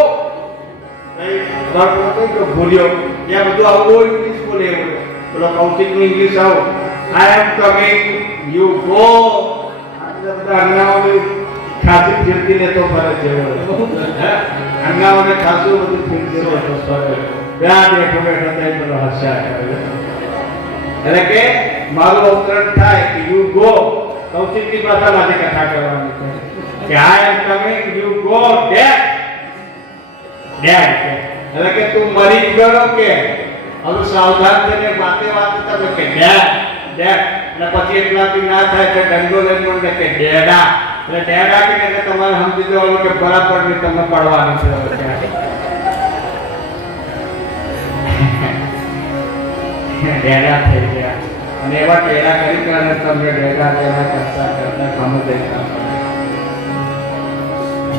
ભૂલ્યો ત્યાં બધું આવું ઇંગ્લિશ બોલે એવું પેલો કૌશિક નું ઇંગ્લિશ આવું આઈ એમ કમિંગ યુ ગો આટલા બધા અન્નાઓ ખાસી ફીરતી લેતો ફરજ જેવો અન્નાઓને ખાસું બધું ફીરતી લેતો ફરજ ત્યાં બેઠો બેઠો થાય પેલો હસ્યા કરે એટલે કે મારું અવતરણ થાય કે યુ ગો કૌશિકની ભાષા માટે કથા કરવાની છે કે I am coming you go dad એટલે કે તું મરી ગયો કે હવે સાવધાન થઈને વાતે તમે કે ડેડ એટલે પછી એટલાથી ના થાય કે દંડો લઈને મને કે ડેડા એટલે ડેડા કે તમારે સમજી જવાનું કે બરાબર ની તમને પડવાનું છે ડેડા થઈ ગયા અને એવા ટેડા કરી કરીને તમને ડેડા કરતા કામ દેતા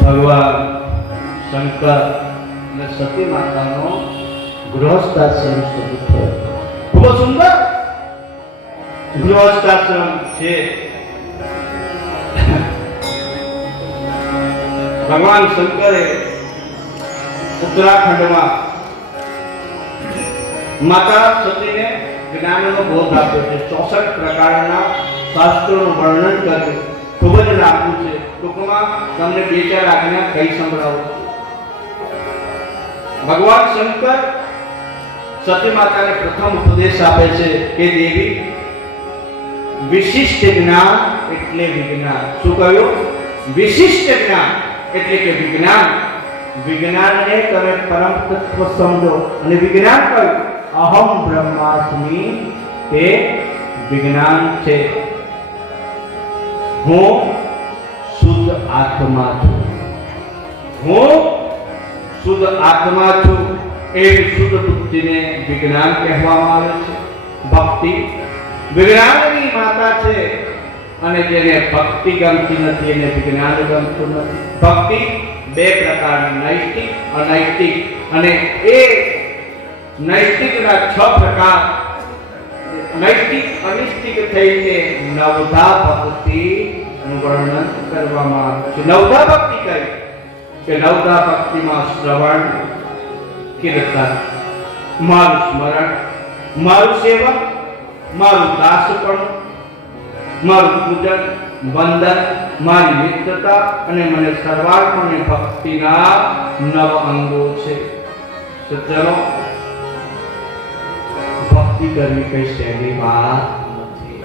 ભગવાન શંકર અને સતી માતાનો ગૃહસ્થાશ્રમ શરૂ થયો. ખૂબ સુંદર ગૃહસ્થાશ્રમ છે. ભગવાન શંકરે ઉત્તરાખંડમાં માતા સતીને જ્ઞાનનો બોધ આપ્યો છે. 64 પ્રકારના શાસ્ત્રોનું વર્ણન કર્યું. ખૂબ જ લાંબુ છે. ટૂંકમાં તમને 2-4 આજ્ઞા કહી સંભળાવું. ભગવાન શંકર સતી માતાને પ્રથમ ઉપદેશ આપે છે કે દેવી વિશિષ્ટ જ્ઞાન એટલે વિજ્ઞાન. શું કહ્યું? વિશિષ્ટ જ્ઞાન એટલે કે વિજ્ઞાન. વિજ્ઞાનને તમે પરમ તત્વ સમજો અને વિજ્ઞાન કહ્યું અહમ બ્રહ્માસ્મિ તે વિજ્ઞાન છે. હું શુદ્ધ આત્મા છું. હું શુદ્ધ આત્મા છું. એ શુદ્ધ બુદ્ધિને વિજ્ઞાન કહેવામાં આવે છે. ભક્તિ વિજ્ઞાનની માતા છે અને જેને ભક્તિ ગમતી નથી એને વિજ્ઞાન ગમતું નથી. ભક્તિ 2 પ્રકારની, નૈતિક, અનૈતિક, અને એ નૈતિકના 6 પ્રકાર. નૈતિક અનિષ્ટિક થઈને નવધા ભક્તિનું વર્ણન કરવામાં આવે છે. નવધા ભક્તિ કઈ કે નવધા ભક્તિમાં શ્રવણ, કીર્તન, મારું સ્મરણ, મારું સેવન, મારું દાસપણું, મારું પૂજન, વંદન, મારી મિત્રતા અને મને સર્વાર્પણને ભક્તિના 9 અંગો છે. સજ્જનો, ભક્તિ કરવી કઈ સહેલી વાત નથી.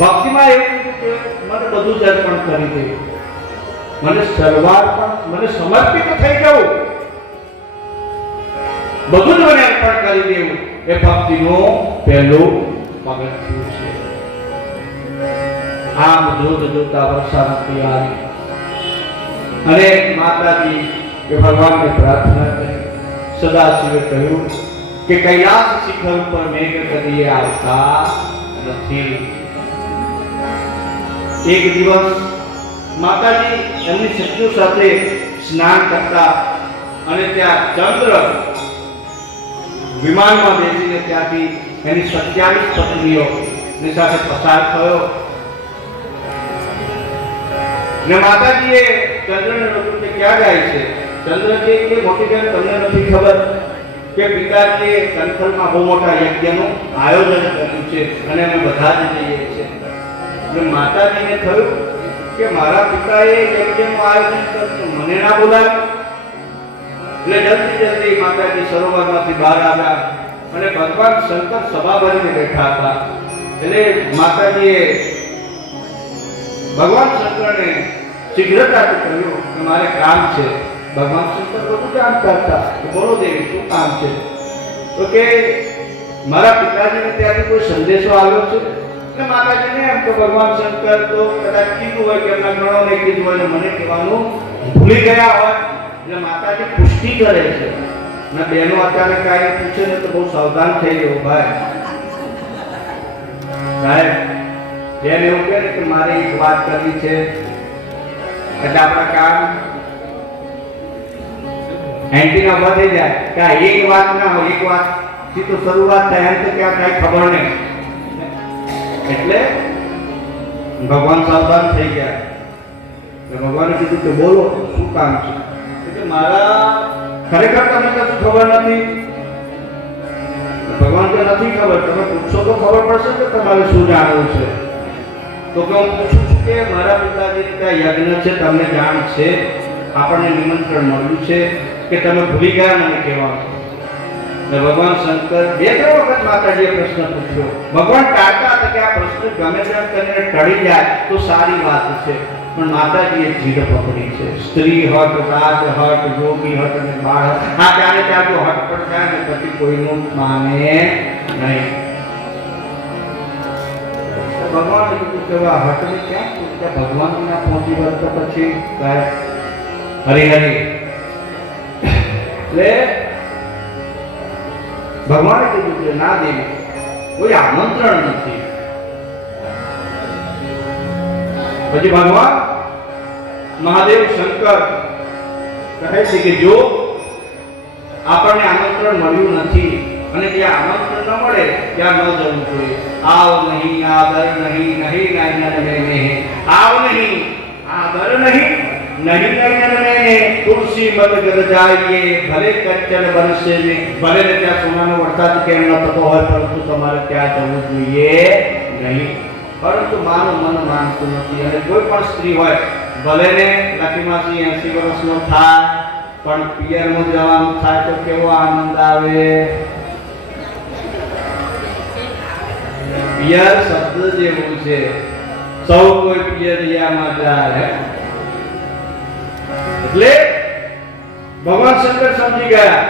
ભક્તિમાં એવું છે કે મને બધું જ અર્પણ કરી દેવું, મને સર્વાર્પણ, મને સમર્પિત થઈ જવું, બધું જ મને અર્પણ કરી દેવું એ ભક્તિનો પહેલું પગથિયું છે. આમ જોતા વરસાદથી આવી અને માતાજી કે ભગવાનને પ્રાર્થના કરી. સદાશિવે કહ્યું કે કૈલાસ શિખર ઉપર મેઘ કદીએ આવતા નથી. એક દિવસ માતાજી એમની શક્તિઓ સાથે સ્નાન કરતા અને ત્યાં ચંદ્ર વિમાનમાં બેસીને ત્યાંથી એની 27 પત્નીઓની સાથે પસાર થયો ને માતાજીએ ચંદ્રને રોક્યું કે ક્યાં જાય છે? ચંદ્ર કે મોટી બેન તમને નથી ખબર કે પિતાજીએ કંથલમાં બહુ મોટા યજ્ઞનું આયોજન કર્યું છે અને અમે બધા જ જઈએ છીએ. એટલે માતાજીને થયું કે મારા પિતાએ યજ્ઞનું આયોજન કર્યું, મને ના બોલાવ્યું. એટલે જલ્દી માતાજી સરોવરમાંથી બહાર આવ્યા અને ભગવાન શંકર સભા ભરીને બેઠા હતા. એટલે માતાજીએ ભગવાન શંકરને શીઘ્રતાથી કહ્યું કે મારે કામ છે. ભગવાન શંકર બધું જાણતા હતા કે બોલો દેવી શું કામ છે? તો કે મારા પિતાજીને ત્યાંથી કોઈ સંદેશો આવ્યો છે? એટલે માતાજીને એમ કે ભગવાન શંકર તો કદાચ કીધું હોય કે એમના ગણોને કીધું હોય ને મને કહેવાનું ભૂલી ગયા હોય. એટલે માતાજી પુષ્ટિ કરે છે. ને બહેનો અચાનક કાંઈ પૂછે ને તો બહુ સાવધાન થઈ ગયો ભાઈ. સાહેબ બેન એવું કહે ને કે મારે એક વાત કરવી છે, એટલે આપણા કામ એન્ટીના વધે જાય કે આ એક વાત ના હોય, એક વાત થી તો શરૂઆત થાય એમ તો ત્યાં કાંઈ ખબર નહીં. એટલે ભગવાન સાવધાન થઈ ગયા. ભગવાને કીધું કે બોલો શું કામ છે? એટલે મારા ખરેખર તમને કશું ખબર નથી. ભગવાન કે નથી ખબર, તમે પૂછશો તો ખબર પડશે કે તમારે શું જાણવું છે. તો કે હું પૂછું છું કે મારા પિતાજી ત્યાં યજ્ઞ છે, તમને જાણ છે, આપણને નિમંત્રણ મળ્યું છે કે તમે ભૂલી ગયા મને કહેવાનું. એટલે ભગવાન શંકર બે ત્રણ વખત માતાજીએ પ્રશ્ન પૂછ્યો. ભગવાન ટાળતા હતા કે આ પ્રશ્ન ગમે તેમ કરીને ટળી જાય તો સારી વાત છે, પણ માતાજીએ જીદ પકડી છે. સ્ત્રી હટ, રાજ હટ, યોગી હટ અને બાળ હટ. આ ત્યારે ત્યાં જો હટ પર જાય ને પછી કોઈનું માને નહીં. ભગવાન કીધું કે હટને ક્યાં પૂછ્યા? ભગવાન ના પહોંચી વળત પછી હરી હરી. એટલે ભગવાને કીધું કે ના દેવી, કોઈ આમંત્રણ નથી. પછી ભગવાન મહાદેવ શંકર કહે છે કે જો આપણને આમંત્રણ મળ્યું નથી અને ત્યાં આમંત્રણ ન મળે ત્યાં ન જવું જોઈએ. આવ નહીં, આદર નહીં, નહીં નહીં, આવ નહીં, આદર નહીં, નહીં નહીં, તુલસી મત ગરજાઈએ, ભલે કંચન બનશે નહીં, ભલે ને ત્યાં સોનાનો વરસાદ કેમ ન થતો હોય, પરંતુ તમારે ત્યાં જવું જોઈએ નહીં. પરંતુ મારું મન માનતું નથી. અને કોઈ પણ સ્ત્રી હોય, ભલે ને લક્ષ્મીમાંથી 80 વર્ષનો થાય, પણ પિયરમાં જવાનું થાય તો કેવો આનંદ આવે. પિયર શબ્દ જેવું છે, સૌ કોઈ પિયરિયામાં જાય. એટલે ભગવાન શંકર સમજી ગયા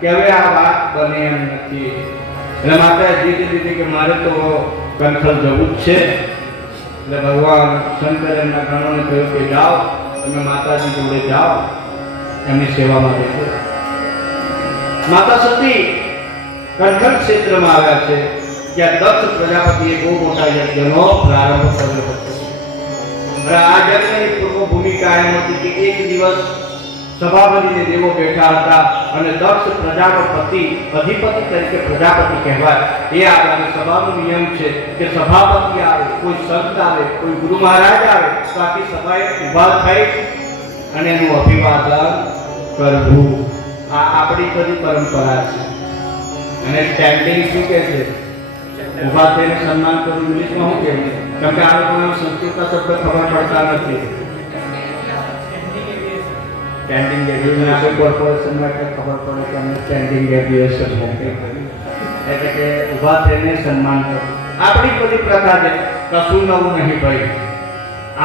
કે હવે આ વાત બને એમ નથી. એટલે માતાએ જીદ લીધી કે મારે તો કંથલ જવું જ છે. એટલે ભગવાન શંકર એમના ગણોને કહ્યું કે જાઓ, તમે માતાજી જોડે જાઓ, એમની સેવામાં રહેજો. માતા સતી કંથલ ક્ષેત્રમાં આવ્યા છે, ત્યાં દક્ષ પ્રજાપતિએ બહુ મોટા યજ્ઞનો પ્રારંભ કર્યો હતો. આ યજ્ઞની પૂર્વ ભૂમિકા એમ હતી કે એક દિવસ સભા ભરીને દેવો બેઠા હતા અને દક્ષ પ્રજાપતિ અધિપતિ તરીકે પ્રજાપતિ કહેવાય. એ આગળ સભાનો નિયમ છે કે સભાપતિ આવે, કોઈ સંત આવે, કોઈ ગુરુ મહારાજ આવે તો આખી સભાએ ઊભા થઈ અને એનું અભિવાદન કરવું. આ આપણી બધી પરંપરા છે. અને સ્ટેન્ડિંગ શું કહે છે? ઊભા થઈને સન્માન કરવું. ઇંગ્લિશમાં શું કહે છે? કેમ કે આ લોકોને સંસ્કૃતના શબ્દ ખબર પડતા નથી. સ્ટેન્ડિંગ એવિએશન કોર્પોરેશન માટે ખબર પડે કે અમે સ્ટેન્ડિંગ એવિએશન એટલે કે ઊભા થઈને સન્માન કરવું. આપણી બધી પ્રથા છે, કશું નવું નહીં ભાઈ.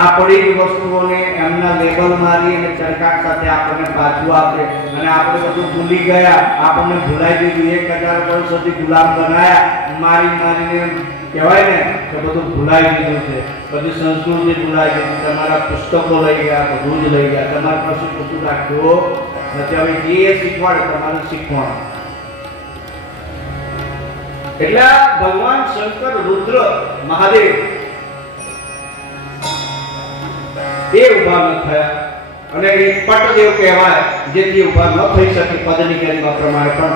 આપણી જ વસ્તુઓને એમના લેબલ મારી અને ચરકાટ સાથે આપણને પાછું આપે અને આપણે બધું ભૂલી ગયા. આપણને ભૂલાઈ દીધું. 1000 વર્ષ સુધી ગુલામ બનાયા, મારીને કહેવાય ને કે બધું ભૂલાઈ દીધું છે. બધી સંસ્કૃતિ ભૂલાઈ દીધી. તમારા પુસ્તકો લઈ ગયા, બધું જ લઈ ગયા. તમારા પાસે કશું રાખ્યું નથી. હવે જે શીખવાડે તમારે શીખવાનું. એટલે ભગવાન શંકર, રુદ્ર, મહાદેવ એ ઉભા ન થયા અને એ પટદેવ કહેવાય, જેથી ઉભા ન થઈ શકે પદની ગરિમા પ્રમાણે. પણ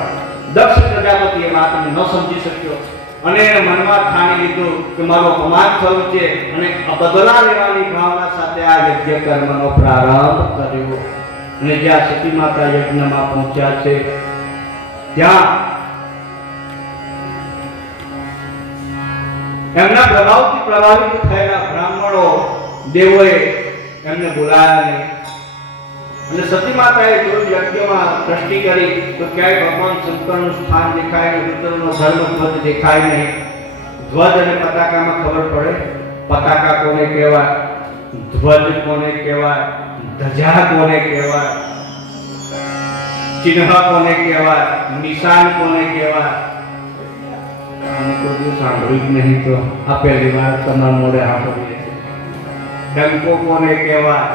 દક્ષ પ્રજાપતિ એ વાતને ન સમજી શક્યો અને એને મનમાં ઠાણી લીધું કે મારો અપમાન થયું છે અને બદલા લેવાની ભાવના સાથે આ યજ્ઞ કર્મનો પ્રારંભ કર્યો. અને જ્યાં સતી માતા યજ્ઞમાં પહોંચ્યા છે ત્યાં એમના પ્રભાવથી પ્રભાવિત થયેલા બ્રાહ્મણો, દેવોએ એમને બોલાયા નહીં. અને સતી માતાએ જોયું યજ્ઞમાં દ્રષ્ટિ કરી તો ક્યાંય ભગવાન શંકરનું સ્થાન દેખાય નહીં, રુદ્રનો ધર્મ ધ્વજ દેખાય નહીં. ધ્વજ અને પતાકામાં ખબર પડે. પતાકા કોને કહેવાય, ધ્વજ કોને કહેવાય, ધજા કોને કહેવાય, ચિહ્ન કોને કહેવાય, નિશાન કોને કહેવાય. કોઈ દિવસ સાંભળ્યું જ નહીં, તો આ પહેલી વાર તમારા મોઢે સાંભળીએ છીએ. ડંકો કોને કહેવાય?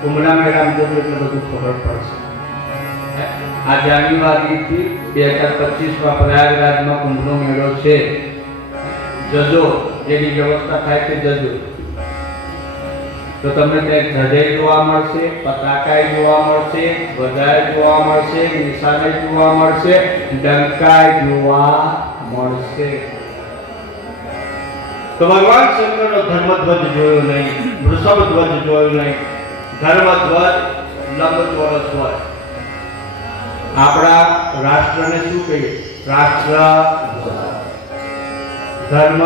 કુંભના મેળામાં જતો એટલે બધું ખબર પડશે. આ જાન્યુઆરીથી 2025માં પ્રયાગરાજમાં કુંભનો મેળો છે. જજો, જેની વ્યવસ્થા થાય તે જજો. તો તમને ત્યાં ધજાઈ જોવા મળશે, પતાકાય જોવા મળશે, ધ્વજાય જોવા મળશે, નિશાને જોવા મળશે, ડંકાય જોવા મળશે. તો ભગવાન શંકરનો ધર્મધ્વજ જોયો નહીં, વૃષભ ધ્વજ જોયો નહીં. ધર્મધ્વજ લંબચોરસ હોય. આપણા રાષ્ટ્રને શું કહીએ? રાષ્ટ્ર ધર્મ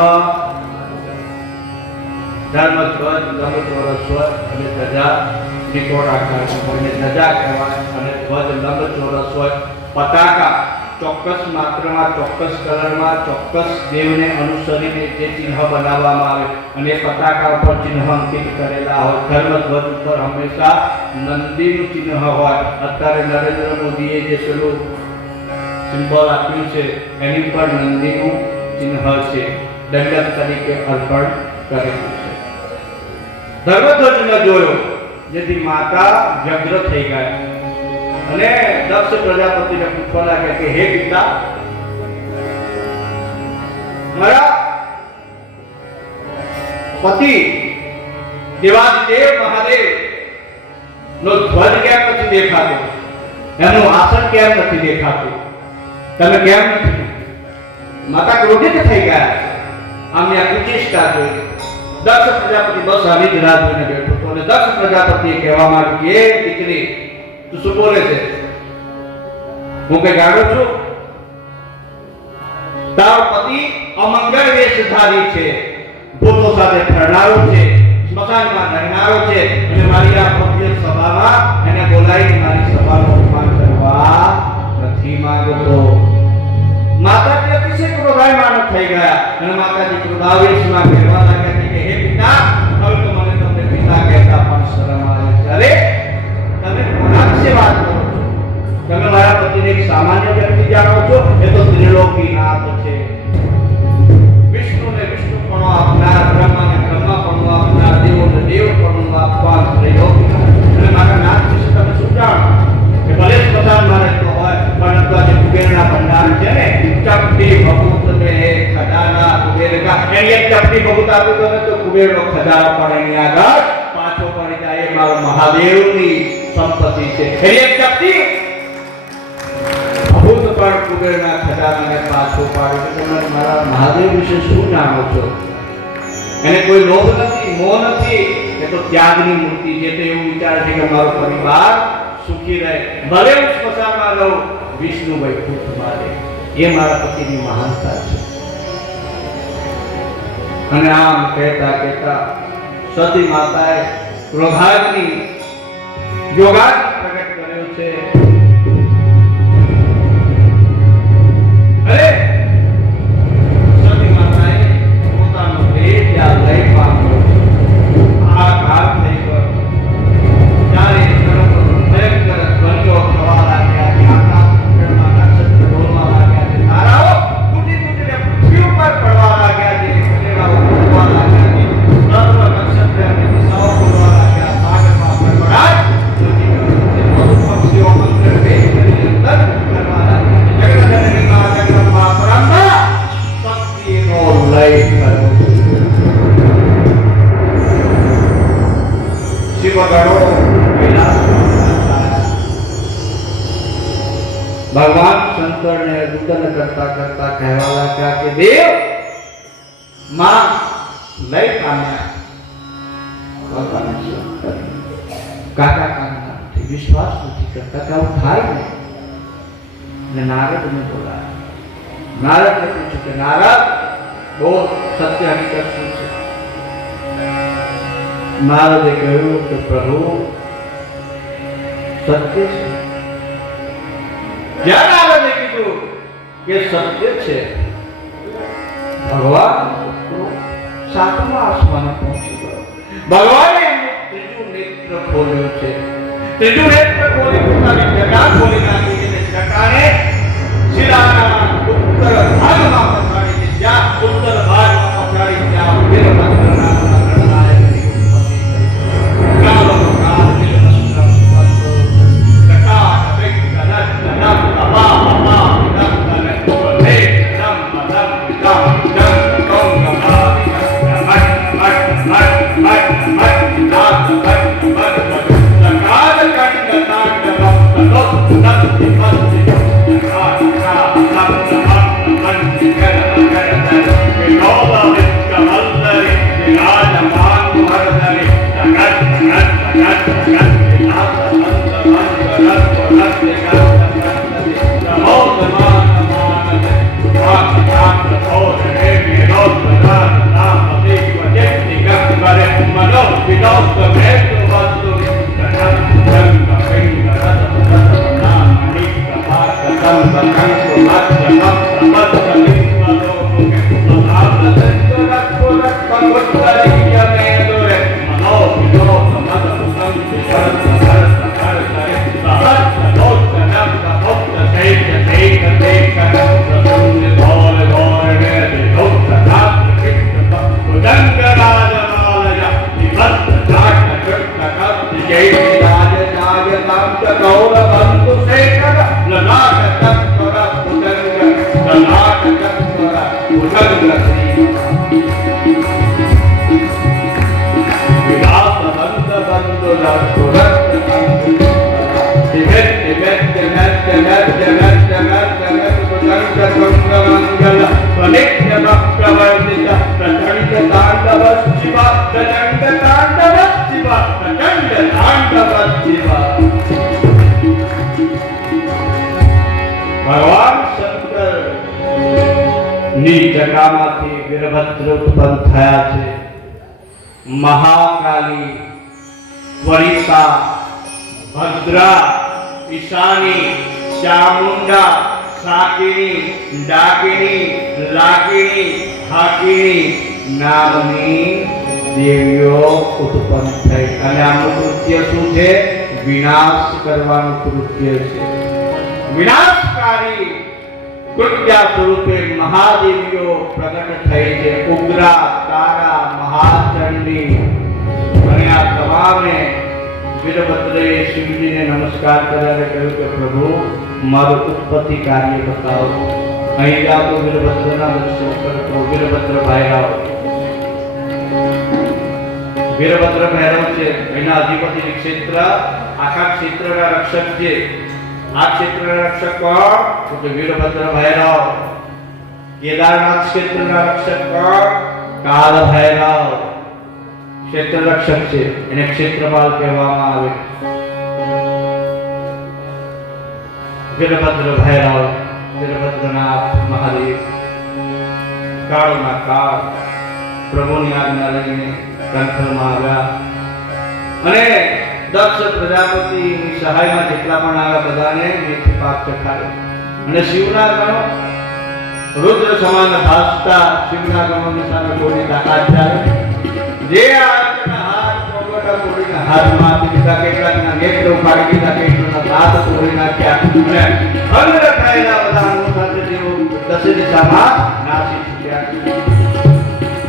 ધર્મધ્વજ લંબચોરસ હોય અને ધજા ત્રિકોણ આકારની હોય ને ધજા કહેવાય, અને ધ્વજ લંબચોરસ હોય. પતાકા ચોક્કસ માત્રામાં, ચોક્કસ કલરમાં, ચોક્કસ દેવને અનુસરીને જે ચિહ્ન બનાવવામાં આવે અને એ પતાકા ઉપર ચિહ્ન અંકિત કરેલા હોય. ધર્મધ્વજ ઉપર હંમેશા નંદીનું ચિહ્ન હોય. અત્યારે નરેન્દ્ર મોદીએ જે પેલું સિમ્બોલ આપ્યું છે એની પર નંદીનું ચિહ્ન છે, દંડક તરીકે અર્પણ કરેલું છે. ધર્મધ્વજ ન જોયો જેથી માતા વ્યગ્ર થઈ ગયા અને દક્ષ પ્રજાપતિને પૂછવા લાગ્યા કે હે પિતા, મારા પતિ દેવાદિદેવ મહાદેવ નો ધ્વજ કેમ નથી દેખાતો? એનું આસન કેમ નથી દેખાતું? તમે કેમ નથી? માતા ક્રોધિત થઈ ગયા. આમને આ કુચેષ્ટા જોઈ દક્ષ પ્રજાપતિ બસ આવી જ રાહ જોઈને બેઠો હતો અને દક્ષ પ્રજાપતિએ કહેવા માંગ્યું કે હે દીકરી, તું શું બોલે છે? હું કઈ ગાડો છું? તારો પતિ અમંગળ વેશધારી છે, ભૂતો સાથે ફરનારો છે, સ્મશાનમાં રહેનારો છે અને મારી આ ભવ્ય સભામાં એને બોલાવી મારી સભાનું અપમાન કરવા નથી માંગતો. માતાજી અતિશય ક્રોધાયમાન થઈ ગયા અને માતાજી ક્રોધાવેશમાં કહેવા લાગ્યા કે હે પિતા, હવે તો મને તમને પિતા કહેતા પણ શરમ આવે છે. અરે તમે કોના વિશે વાત કરો છો? તમે મારા પતિને એક સામાન્ય વ્યક્તિ જાણો છો? એ તો ત્રિલોકીનાથ છે. વિષ્ણુને વિષ્ણુપણો આપનાર, બ્રહ્માને બ્રહ્માપણો આપનાર, દેવોને દેવપણો આપનાર ત્રિલોકીનાથ. અને મારા નાથ વિશે તમે શું જાણો? કે ભલે સ્મશાનમાં રહેતો હોય પણ અથવા જે કુબેરના ભંડાર છે ને, ચપટી ભભૂત મે ખજાના કુબેર કા, એની એક ચપટી ભભૂત આપી દો ને તો કુબેરનો ખજાનો પણ એની આગળ પાછો પડી જાય. એ મારો મહાદેવની સંપત્તિ છે. એની એક ચપટી ભભૂત પણ કુબેરના ખજાનાને પાછો પાડે. તમે મારા મહાદેવ વિશે શું જાણો છો? એને કોઈ લોભ નથી, મોહ નથી, એ તો ત્યાગની મૂર્તિ છે. તો એવું વિચારે છે કે મારો પરિવાર સુખી રહે, ભલે હું સ્મશાનમાં રહું, વિષ્ણુ વૈકુંઠમાં રહે. એ મારા પતિની મહાનતા છે. અને આમ કહેતા કહેતા સતી માતાએ ક્રોધાગ્નિ યોગાગ્નિ પ્રગટ કર્યો છે. અરે સતી માતાએ પોતાનો દેહ ત્યાં લઈ પામ્યો. આ ઘાત થઈ ગયો. ત્યારે ભયંકર ધ્વનિઓ થવા લાગ્યા, આકાશમાં નક્ષત્ર ડોલવા લાગ્યા, તારાઓ તૂટી તૂટીને પૃથ્વી ઉપર પડવા લાગ્યા, કલેડાઓ ફૂટવા લાગ્યા, સર્વ નક્ષત્ર અને દિશાઓ બોલવા લાગ્યા, સાગરમાં ભરભરાટ ધ્વનિ પશુ પક્ષીઓ મંત્ર વેદ કરીને તર્ક કરવા લાગ્યા. જગતજનની માં જગદંબા પરંબા શક્તિનો લય કર્યો. શિવગણો ભગવાન શંકરને રુદન કરતા કરતા કહેવા લાગ્યા કે દેવ, માં લઈ પામ્યા. ભગવાન શંકર કાકા કાકા વિશ્વાસ નથી કરતા કે આવું થાય ને. અને નારદને બોલાયા. નારદને પૂછ્યું કે નારદ, બોલ સત્ય હકીકત શું છે? નારદે કહ્યું કે પ્રભુ, સત્ય છે. જ્યાં નારદે કીધું કે સત્ય છે, ભગવાન સાતમા આસમાને પહોંચી ગયો. ભગવાને એમનું ત્રીજું નેત્ર ખોલ્યું છે. ત્રીજું નેત્ર ખોલી પોતાની જટા ખોલી નાખી અને જટાને શિલાના ઉત્તર ભાગમાં ભગવાન શંકર ની જટામાંથી વીરભદ્ર ઉત્પન્ન થયા છે. મહાકાલી, વરિતા, ભદ્રા, ઈશાની, ચામુંડા, સાકિની, ડાકિની, લાકિની, હાકિની નામની દેવીઓ ઉત્પન્ન થઈ. અને આનું કૃત્ય શું છે? વિનાશ કરવાનું કૃત્ય છે. વિનાશકારી કૃત્ય સ્વરૂપે મહાદેવીઓ પ્રગટ થઈ છે. ઉગ્રા, તારા, મહાચંડી. અને આ તમામે વીરભદ્રએ શિવજીને નમસ્કાર કર્યા, કહ્યું કે પ્રભુ મારું ઉત્પત્તિ કાર્ય બતાવો. અહીં જાઓ તો વીરભદ્રના દર્શન કરતો. વીરભદ્ર ભૈરવ, વીરભદ્ર ભૈરવ છે એના અધિપતિ ક્ષેત્ર, આખા ક્ષેત્રના રક્ષક છે. આ ક્ષેત્રના રક્ષક કોણ? તો કે વીરભદ્ર ભૈરવ. કેદારનાથ ક્ષેત્રના રક્ષક કોણ? કાલ ભૈરવ. ક્ષેત્ર રક્ષક છે, એને ક્ષેત્રપાલ કહેવામાં આવે. વીરભદ્ર ભૈરવ, વીરભદ્રનાથ મહાદેવ કાળના કાળ પ્રભુની આજ્ઞા લઈને કંઠમાં આવ્યા અને દક્ષ પ્રજાપતિની સહાયમાં જેટલા પણ આવ્યા બધાને મેથી પાક ચખાડ્યો. અને શિવના ગણો રુદ્ર સમાન ભાસતા શિવના ગણોની સામે કોઈની તાકાત ચાલે. જે આજના હાથ પોગટા તોડીને હાથમાં આપી દીધા, કેટલાકના નેત્ર ઉપાડી દીધા, કેટલાકના હાથ તોડી નાખ્યા અને ભંગ રખાયેલા બધા અણુ સાથે તેઓ દસે દિશામાં નાસી છૂટ્યા.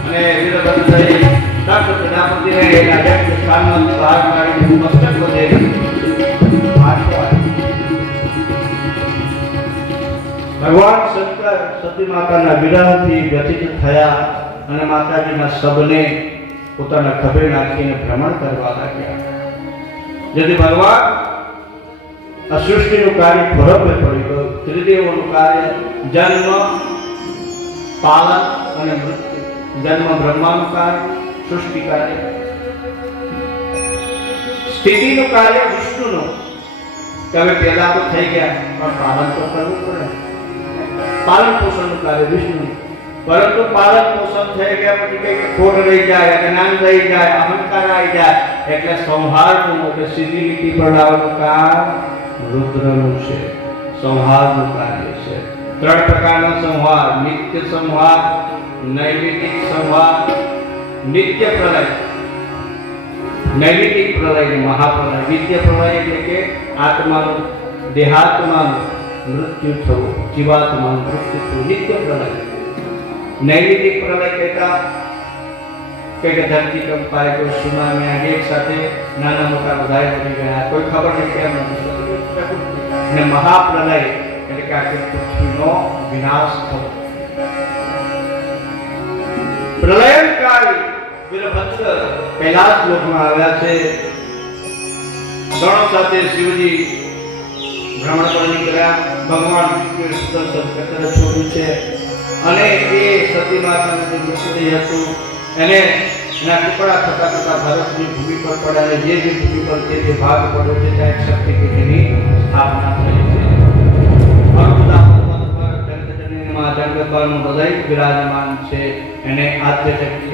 અને વીરભદ્રએ દક્ષ પ્રજાપતિને એના યજ્ઞ સ્થાનમાંથી બહાર કાઢીને મસ્તક વધેરી પાછો આવ્યો. ભગવાન શંકર સતી માતાના વિરહથી વ્યથિત થયા અને માતાજીના શબને પોતાના ખભે નાખીને ભ્રમણ કરવા લાગ્યા. જેથી ભગવાન આ સૃષ્ટિનું કાર્ય ખોરવે પડી ગયું. ત્રિદેવોનું કાર્ય જન્મ, પાલન અને મૃત્યુ. જન્મ બ્રહ્માનું કાર્ય, સૃષ્ટિ કાર્ય. સ્થિતિનું કાર્ય વિષ્ણુનું. તમે પેદા તો થઈ ગયા પણ પાલન તો કરવું પડે. પાલન પોષણનું કાર્ય વિષ્ણુનું. પરંતુ પાલન પોષણ થઈ ગયા પછી કઈ ખોટ રહી જાય, જ્ઞાન રહી જાય, અહંકાર આવી જાય એટલે સંહારનું, એટલે સીધી લીટી પર લાવવાનું કામ રુદ્રનું છે. સંહારનું કાર્ય છે. ત્રણ પ્રકારના સંહાર: નિત્ય સંહાર, નૈમિતિક સંહાર, નિત્ય પ્રલય. નૈમિતિક પ્રલય અને મહાપ્રલય. નિત્ય પ્રલય એટલે કે આત્માનું, દેહાત્માનું મૃત્યુ થવું, જીવાત્માનું મૃત્યુ થવું, નિત્ય પ્રલય. નૈમિતિક પ્રલય કહેતા કે ધરતી કંપાય, કોઈ સુનામી આવી, એક સાથે નાના મોટા બધા મરી ગયા, કોઈ ખબર નહીં કેમ નથી. અને મહાપ્રલય એટલે કે આખી પૃથ્વીનો વિનાશ થવો. પ્રલયંકારી વીરભદ્ર કૈલાસ લોકમાં આવ્યા છે. ગણો સાથે શિવજી ભ્રમણ પર નીકળ્યા, ભગવાન તરફ છોડ્યું છે અને એ સતી માતાનું જે મૃતદેહ હતું એને એના ટુકડા થતા થતા ભારતની ભૂમિ પર પડ્યા અને જે ભૂમિ પર જે ભાગ પડ્યો છે ત્યાં એક શક્તિપીઠની સ્થાપના થઈ છે. અર્બુદા પર્વત પર જગતજનનીમાં જગદંબાનું હૃદય વિરાજમાન છે. એને આદ્ય શક્તિ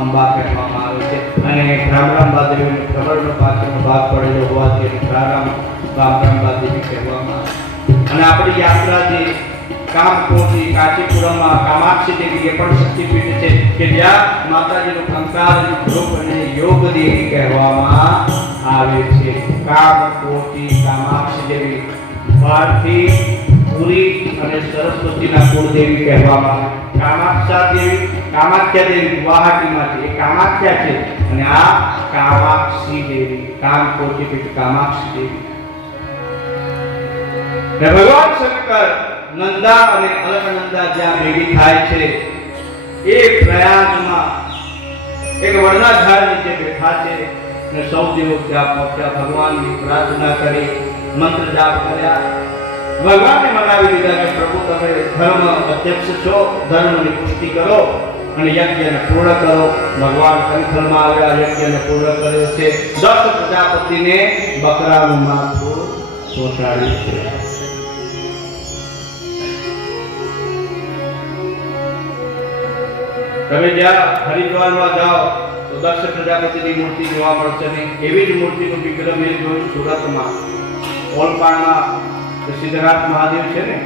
અંબા કહેવામાં આવે છે અને ભ્રામરાંબા દેવીને ભ્રમરનો પાછળનો ભાગ પડેલો હોવાથી એને ભ્રામરાંબા દેવી કહેવામાં આવે. અને આપણી યાત્રાથી કામકોટી કાંચીપુરમમાં કામાક્ષી દેવી એ પણ શક્તિપીઠ છે કે જ્યાં માતાજીનો કંકાલ રૂપ અને યોગ દેવી કહેવામાં આવે છે. કામકોટી કામાક્ષી દેવી ભારતી પુરી અને સરસ્વતીના કુળદેવી કહેવામાં આવે. કામાક્ષા દેવી ગુવાહાટીમાં છે, એ કામાખ્યા છે અને આ કામાક્ષી દેવી કામકોટી પીઠ કામાક્ષી દેવી. ભગવાન શંકર નંદા અને અલકનંદા જ્યાં ભેગી થાય છે એ પ્રયાગમાં એક વડના ઝાડ નીચે બેઠા છે અને સૌ દેવો ત્યાં પહોંચ્યા, ભગવાનની પ્રાર્થના કરી, મંત્ર જાપ કર્યા, ભગવાનને મનાવી દીધા કે પ્રભુ તમે ધર્મ અધ્યક્ષ છો, ધર્મની પુષ્ટિ કરો અને યજ્ઞને પૂર્ણ કરો. ભગવાન કંઠળમાં આવ્યા, યજ્ઞને પૂર્ણ કર્યો છે. 10 પ્રજાપતિને બકરાનું માથું ચોંટાડ્યું છે. તમે જ્યાં હરિદ્વારમાં જાઓ તો 10 પ્રજાપતિની મૂર્તિ જોવા મળશે ને એવી જ મૂર્તિનું વિગ્રહ મેં જોયું સુરતમાં ઓલપાડમાં સિદ્ધનાથ મહાદેવ છે ને,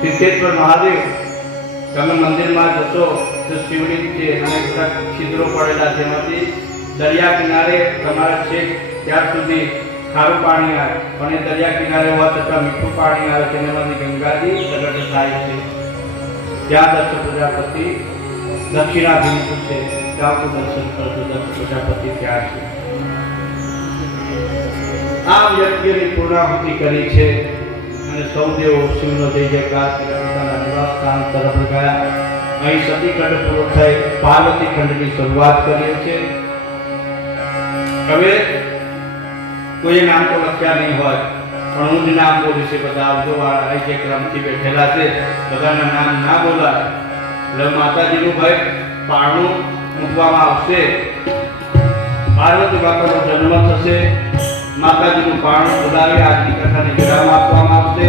સિદ્ધેશ્વર મહાદેવ. તમે મંદિરમાં જશો તો શિવલિંગ છે અને બધા છિદ્રો પડેલા છે, એમાંથી દરિયા કિનારે તમારા છેક ત્યાર સુધી ખારું પાણી આવે પણ એ દરિયા કિનારે હોવા છતાં મીઠું પાણી આવે છે, એમાંથી ગંગાજી પ્રગટ થાય છે. ત્યાં 10 પ્રજાપતિ દક્ષિણાભિમુખ છે, ત્યાં દર્શન કરજો. 10 પ્રજાપતિ ત્યાં છે. આ યજ્ઞની પૂર્ણાહુતિ કરી છે અને સૌ દેવો શિવનો જય જયકાર કરી પોતાના નિવાસ સ્થાન તરફ ગયા. અહીં સતીખંડ પૂરો થઈ પાર્વતી ખંડની શરૂઆત કરીએ છે. હવે કોઈ નામ તો લખ્યા નહીં હોય પણ હું જ નામ બોલીશ. બધા આવજો વાળા અહીં જે ક્રમથી બેઠેલા છે બધાના નામ ના બોલાય એટલે માતાજીનું ભાઈ પારણું મૂકવામાં આવશે. પાર્વતી માતાનો જન્મ થશે, માતાજીનું પારણું બોલાવી આજની કથાને વિરામ આપવામાં આવશે.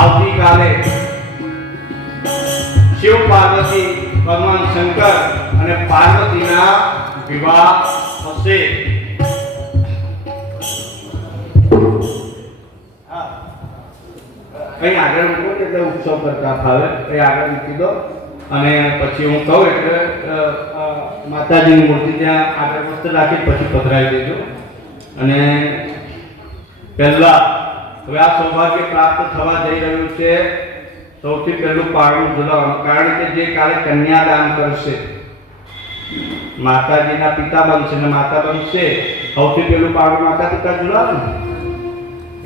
આવતીકાલે શિવ પાર્વતી, ભગવાન શંકર અને પાર્વતીના વિવાહ થશે. કઈ આગળ મૂકો એટલે ઉત્સવ કરતા ફાવે, કઈ આગળ મૂકી દો અને પછી હું કહું એટલે માતાજીની મૂર્તિ ત્યાં આગળ મસ્ત રાખી પછી પધરાવી દેજો. અને પહેલા હવે આ સૌભાગ્ય પ્રાપ્ત થવા જઈ રહ્યું છે. સૌથી પહેલું પારણું ઝુલાવવાનું, કારણ કે જે કાલે કન્યાદાન કરશે માતાજીના પિતા બનશે ને માતા બનશે, સૌથી પહેલું પારણું માતા પિતા ઝુલાવે ને.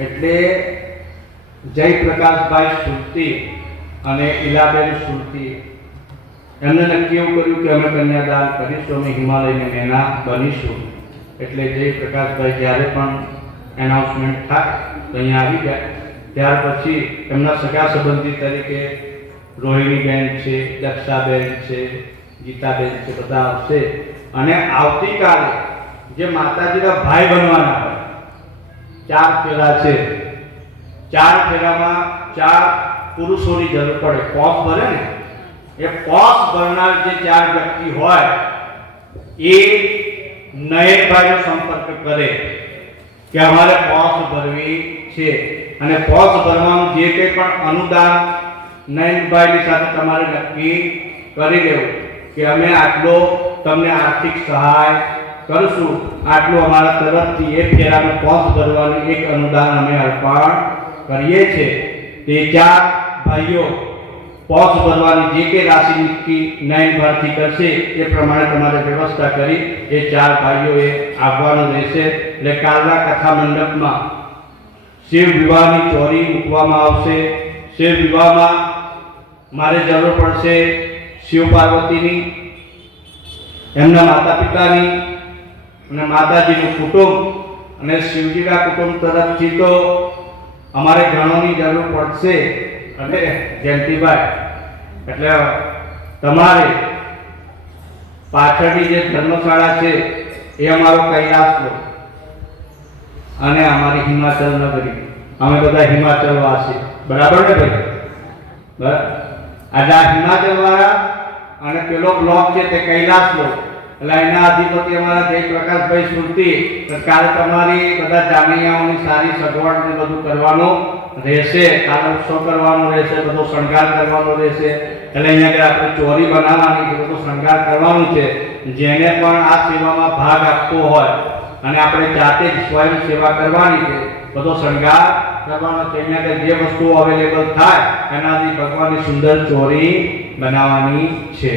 એટલે જયપ્રકાશભાઈ સુરતી અને ઈલાબેન સુરતી એમને નક્કી એવું કર્યું કે અમે કન્યાદાન કરીશું, અમે હિમાલયની મેના બનીશું. એટલે જયપ્રકાશભાઈ જ્યારે પણ એનાઉન્સમેન્ટ થાય તો અહીંયા આવી ગયા. ત્યાર પછી એમના સગા સંબંધી તરીકે રોહિણીબેન છે, દક્ષાબેન છે, ગીતાબેન છે, બધા આવશે. અને આવતીકાલે જે માતાજીના ભાઈ બનવાના હોય 4 ફેરા છે, 4 ફેરામાં 4 પુરુષોની જરૂર પડે. પોસ ભરે ને એ પોસ ભરનાર જે 4 વ્યક્તિ હોય એ નયનભાઈનો સંપર્ક કરે કે અમારે પોસ ભરવી છે અને પોસ ભરવાનું જે કંઈ પણ અનુદાન નયનભાઈની સાથે તમારે નક્કી કરી લેવું કે અમે આટલો તમને આર્થિક સહાય કરશું, આટલું અમારા તરફથી એક ફેરાનો પોસ ભરવાનું એક અનુદાન અમે અર્પણ કરીએ છીએ. તે 4 ભાઈઓ પોસ ભરવાની જે કંઈ રાશિ નક્કી નયનભાઈથી કરશે એ પ્રમાણે તમારે વ્યવસ્થા કરી એ 4 ભાઈઓએ આવવાનું રહેશે. એટલે કાલના કથા મંડપમાં શિવ વિવાહની ચોરી મૂકવામાં આવશે. શિવ વિવાહમાં મારે જરૂર પડશે શિવ પાર્વતીની, એમના માતા પિતાની અને માતાજીનું કુટુંબ અને શિવજીના કુટુંબ તરફથી તો અમારે ગણોની જરૂર પડશે એટલે જયંતિભાઈ એટલે તમારે પાછળની જે ધર્મશાળા છે એ અમારો કૈલાસ લો અને અમારી હિમાચલ નગરી, અમે બધા હિમાચલ વાસી, બરાબર ને ભાઈ? બરાબર. આજે આ હિમાચલ વાળા અને પેલો બ્લોક છે તે કૈલાસ લો એટલે એના અધિપતિ અમારા જયપ્રકાશભાઈ સુરતી. કાલે તમારી બધા જામિયાઓની સારી સગવડ ને બધું કરવાનું રહેશે, કાલે ઉત્સવ કરવાનો રહેશે, બધો શણગાર કરવાનો રહેશે. એટલે અહીંયા આગળ આપણે ચોરી બનાવવાની છે, બધો શણગાર કરવાનું છે. જેને પણ આ સેવામાં ભાગ આપવો હોય અને આપણે જાતે જ સ્વયં સેવા કરવાની છે, બધો શણગાર કરવાનો છે. અહીંયા આગળ જે વસ્તુઓ અવેલેબલ થાય એનાથી ભગવાનની સુંદર ચોરી બનાવવાની છે,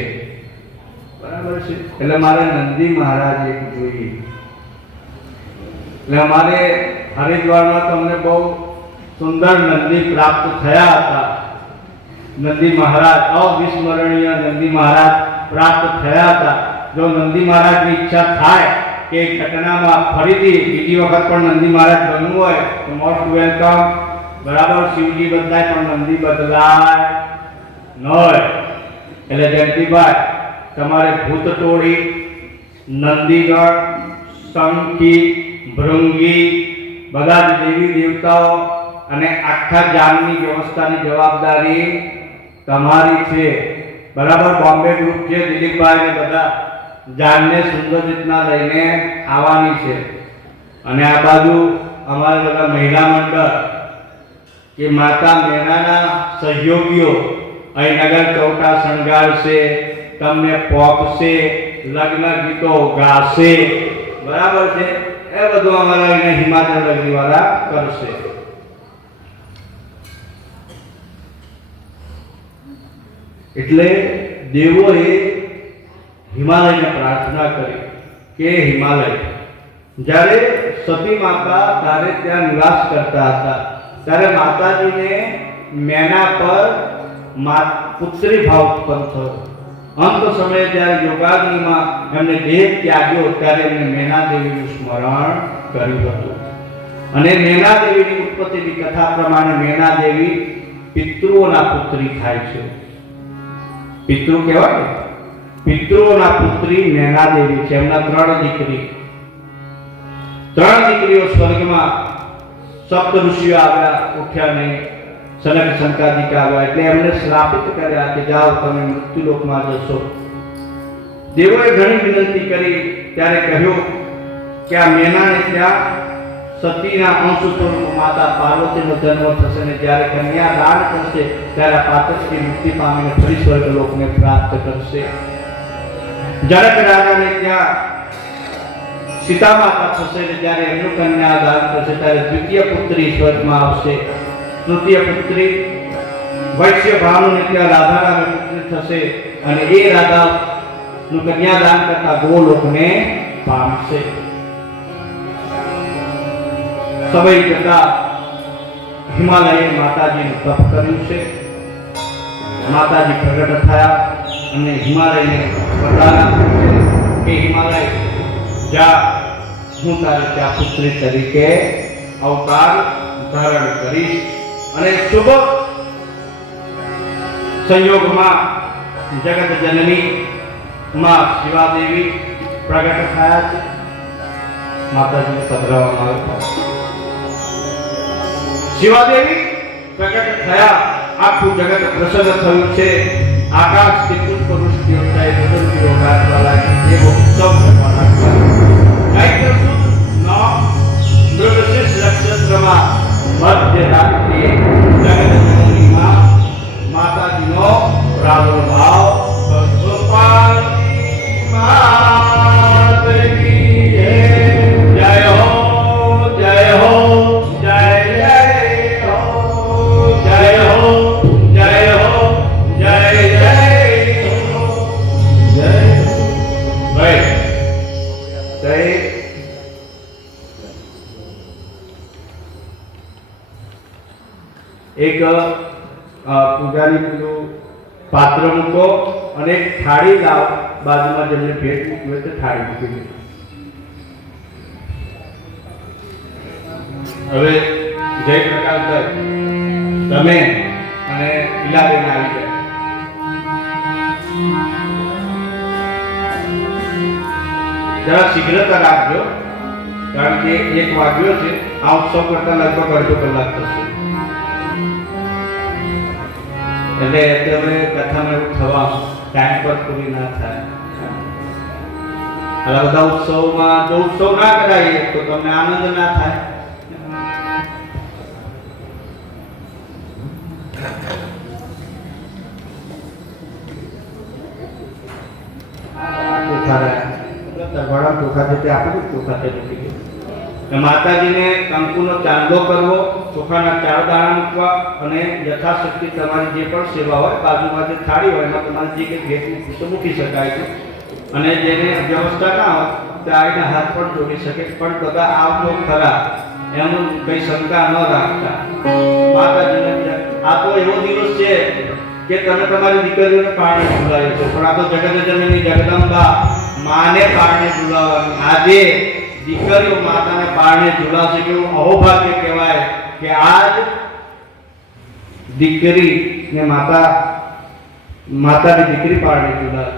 બરાબર છે? એટલે મારે નંદી મહારાજ એક જોઈએ. એટલે અમારે હરિદ્વારમાં તમને બહુ સુંદર નંદી પ્રાપ્ત થયા હતા. નંદી મહારાજ અવિસ્મરણીય નંદી મહારાજ પ્રાપ્ત થયા હતા. જો નંદી મહારાજની ઈચ્છા થાય કે એ ઘટનામાં ફરીથી બીજી વખત પણ નંદી મહારાજ બનવું હોય તો મોસ્ટ વેલકમ, બરાબર? શિવજી બદલાય પણ નંદી બદલાય નહીં. એટલે જયંતિભાઈ તમારે ભૂત ટોળી, નંદીગણ, શંખી, ભૃંગી બધા જ દેવી દેવતાઓ અને આખા જામની વ્યવસ્થાની જવાબદારી તમારી છે, બરાબર? બોમ્બે ગ્રુપ છે, દિલીપભાઈ ને બધા જાનને સુંદર રીતના લઈને આવવાની છે. અને આ બાજુ અમારા બધા મહિલા મંડળ કે માતા મેનાના સહયોગીઓ અહીં નગર ચૌટા શણગારશે, તમને પોપશે, લગ્ન ગીતો ગાશે, બરાબર છે? એ બધું અમારા અહીંયા હિમાચલ નગરી વાળા કરશે. એટલે દેવોએ હિમાલયને પ્રાર્થના કરી કે હિમાલય, જ્યારે સતી માતા ત્યારે ત્યાં નિવાસ કરતા હતા ત્યારે માતાજીને મેના પર પુત્રી ભાવ ઉત્પન્ન થયો. અંત સમયે જ્યારે યોગાગ્નિમાં એમને દેહ ત્યાગ્યો ત્યારે એમને મેના દેવીનું સ્મરણ કર્યું હતું. અને મેના દેવીની ઉત્પત્તિની કથા પ્રમાણે મેના દેવી પિતૃઓના પુત્રી થાય છે. પિતૃ કહેવાય ને, પિતૃઓના પુત્રી મેના દેવી છે. એમના 3 દીકરી, 3 દીકરીઓ સ્વર્ગમાં સપ્ત ઋષિઓ આવ્યા, ઉઠ્યા નહીં, સનક સંકાદિક આવ્યા એટલે એમને શ્રાપિત કર્યા કે જાઓ તમે મૃત્યુલોકમાં જશો. દેવોએ ઘણી વિનંતી કરી ત્યારે કહ્યું કે આ મેનાને ત્યાં સતીના અંશ સ્વરૂપ માતા પાર્વતીનો જન્મ થશે ને જ્યારે કન્યા દાન કરશે ત્યારે આ પાતકથી મુક્તિ પામીને ફરી સ્વર્ગલોકને પ્રાપ્ત કરશે. જનક રાજાને ત્યાં સીતા માતા થશે ને જ્યારે એમનું કન્યા દાન કરશે ત્યારે દ્વિતીય પુત્રી સ્વર્ગમાં આવશે. તૃતીય પુત્રી વૈશ્ય ભાનુને ત્યાં રાધા નામે પુત્રી થશે અને એ રાધાનું કન્યાદાન કરતા ગોલોકને પામશે. સમય જતા હિમાલયે માતાજીનું તપ કર્યું છે. માતાજી પ્રગટ થયા અને હિમાલયને વરદાન આપ્યું છે કે હિમાલય જા, હું તારે ત્યાં પુત્રી તરીકે અવતાર ધારણ કરીશ. અને શુભ સંયોગમાં જગત જનની માં શિવાદેવી પ્રગટ થયા છે. માતાજીને પધરાવવામાં આવ્યા. શિવાદેવી પ્રગટ થયા, આખું જગત પ્રસન્ન થયું છે. આકાશથી પુષ્પવૃષ્ટિઓ થાય, પતંગીઓ ગાજવા લાગી, એવો ઉત્સવ થવાના છે. ચૈત્ર સુદ 9 મૃગશીર્ષ નક્ષત્રમાં મધ્ય રાત્રિએ જગતજનનીમાં માતાજીનો પ્રાદુર્ભાવ ગોપાલજી માત કી જય. જય હો, જય હો, જય જય હો, જય હો, જય હો, જય જય હો, જય. ભાઈ જય. એક પૂજાની પેલું પાત્ર મૂકો અને એક થાળી લાવ, બાજુમાં જેમને ભેટ મૂકી હોય તો થાળી મૂકી દે. હવે જય પ્રકાશભાઈ તમે અને ઈલાબેન આવી જાય. જરા શીઘ્રતા રાખજો, કારણ કે 1 વાગ્યો છે. આ ઉત્સવ કરતા લગભગ અડધો કલાક થશે, એટલે હવે કથામાં એવું થવા ટાઈમ પર પૂરી ના થાય. આ બધા ઉત્સવમાં જો ઉત્સવ ના કરાવીએ તો તમને આનંદ ના થાય. માતાજીને કંકુનો ચાંદલો કરવો, ચોખાના 4 દાણા મૂકવા અને યથાશક્તિ તમારી જે પણ સેવા હોય, બાજુમાં જે થાળી હોય એમાં તમારે જે કંઈ ભેટ મૂકી શકાય છે. અને જેને વ્યવસ્થા ના હોય તે આવીને હાથ પણ જોડી શકે, પણ બધા આવતો ખરા એનું કઈ શંકા ન રાખતા. માતાજીને આ તો એવો દિવસ છે કે તમે તમારી દીકરીઓને પારણે ઝુલાવ્યો છો, પણ આ તો જગત જનની જગદંબા માને પારણે ઝુલાવવાની. આજે દીકરીઓ માતાને પારણે ઝુલાવશે, કેવું અહોભાગ્ય કહેવાય કે આજ દીકરી ને માતાની દીકરી પારણે ઝુલાવે.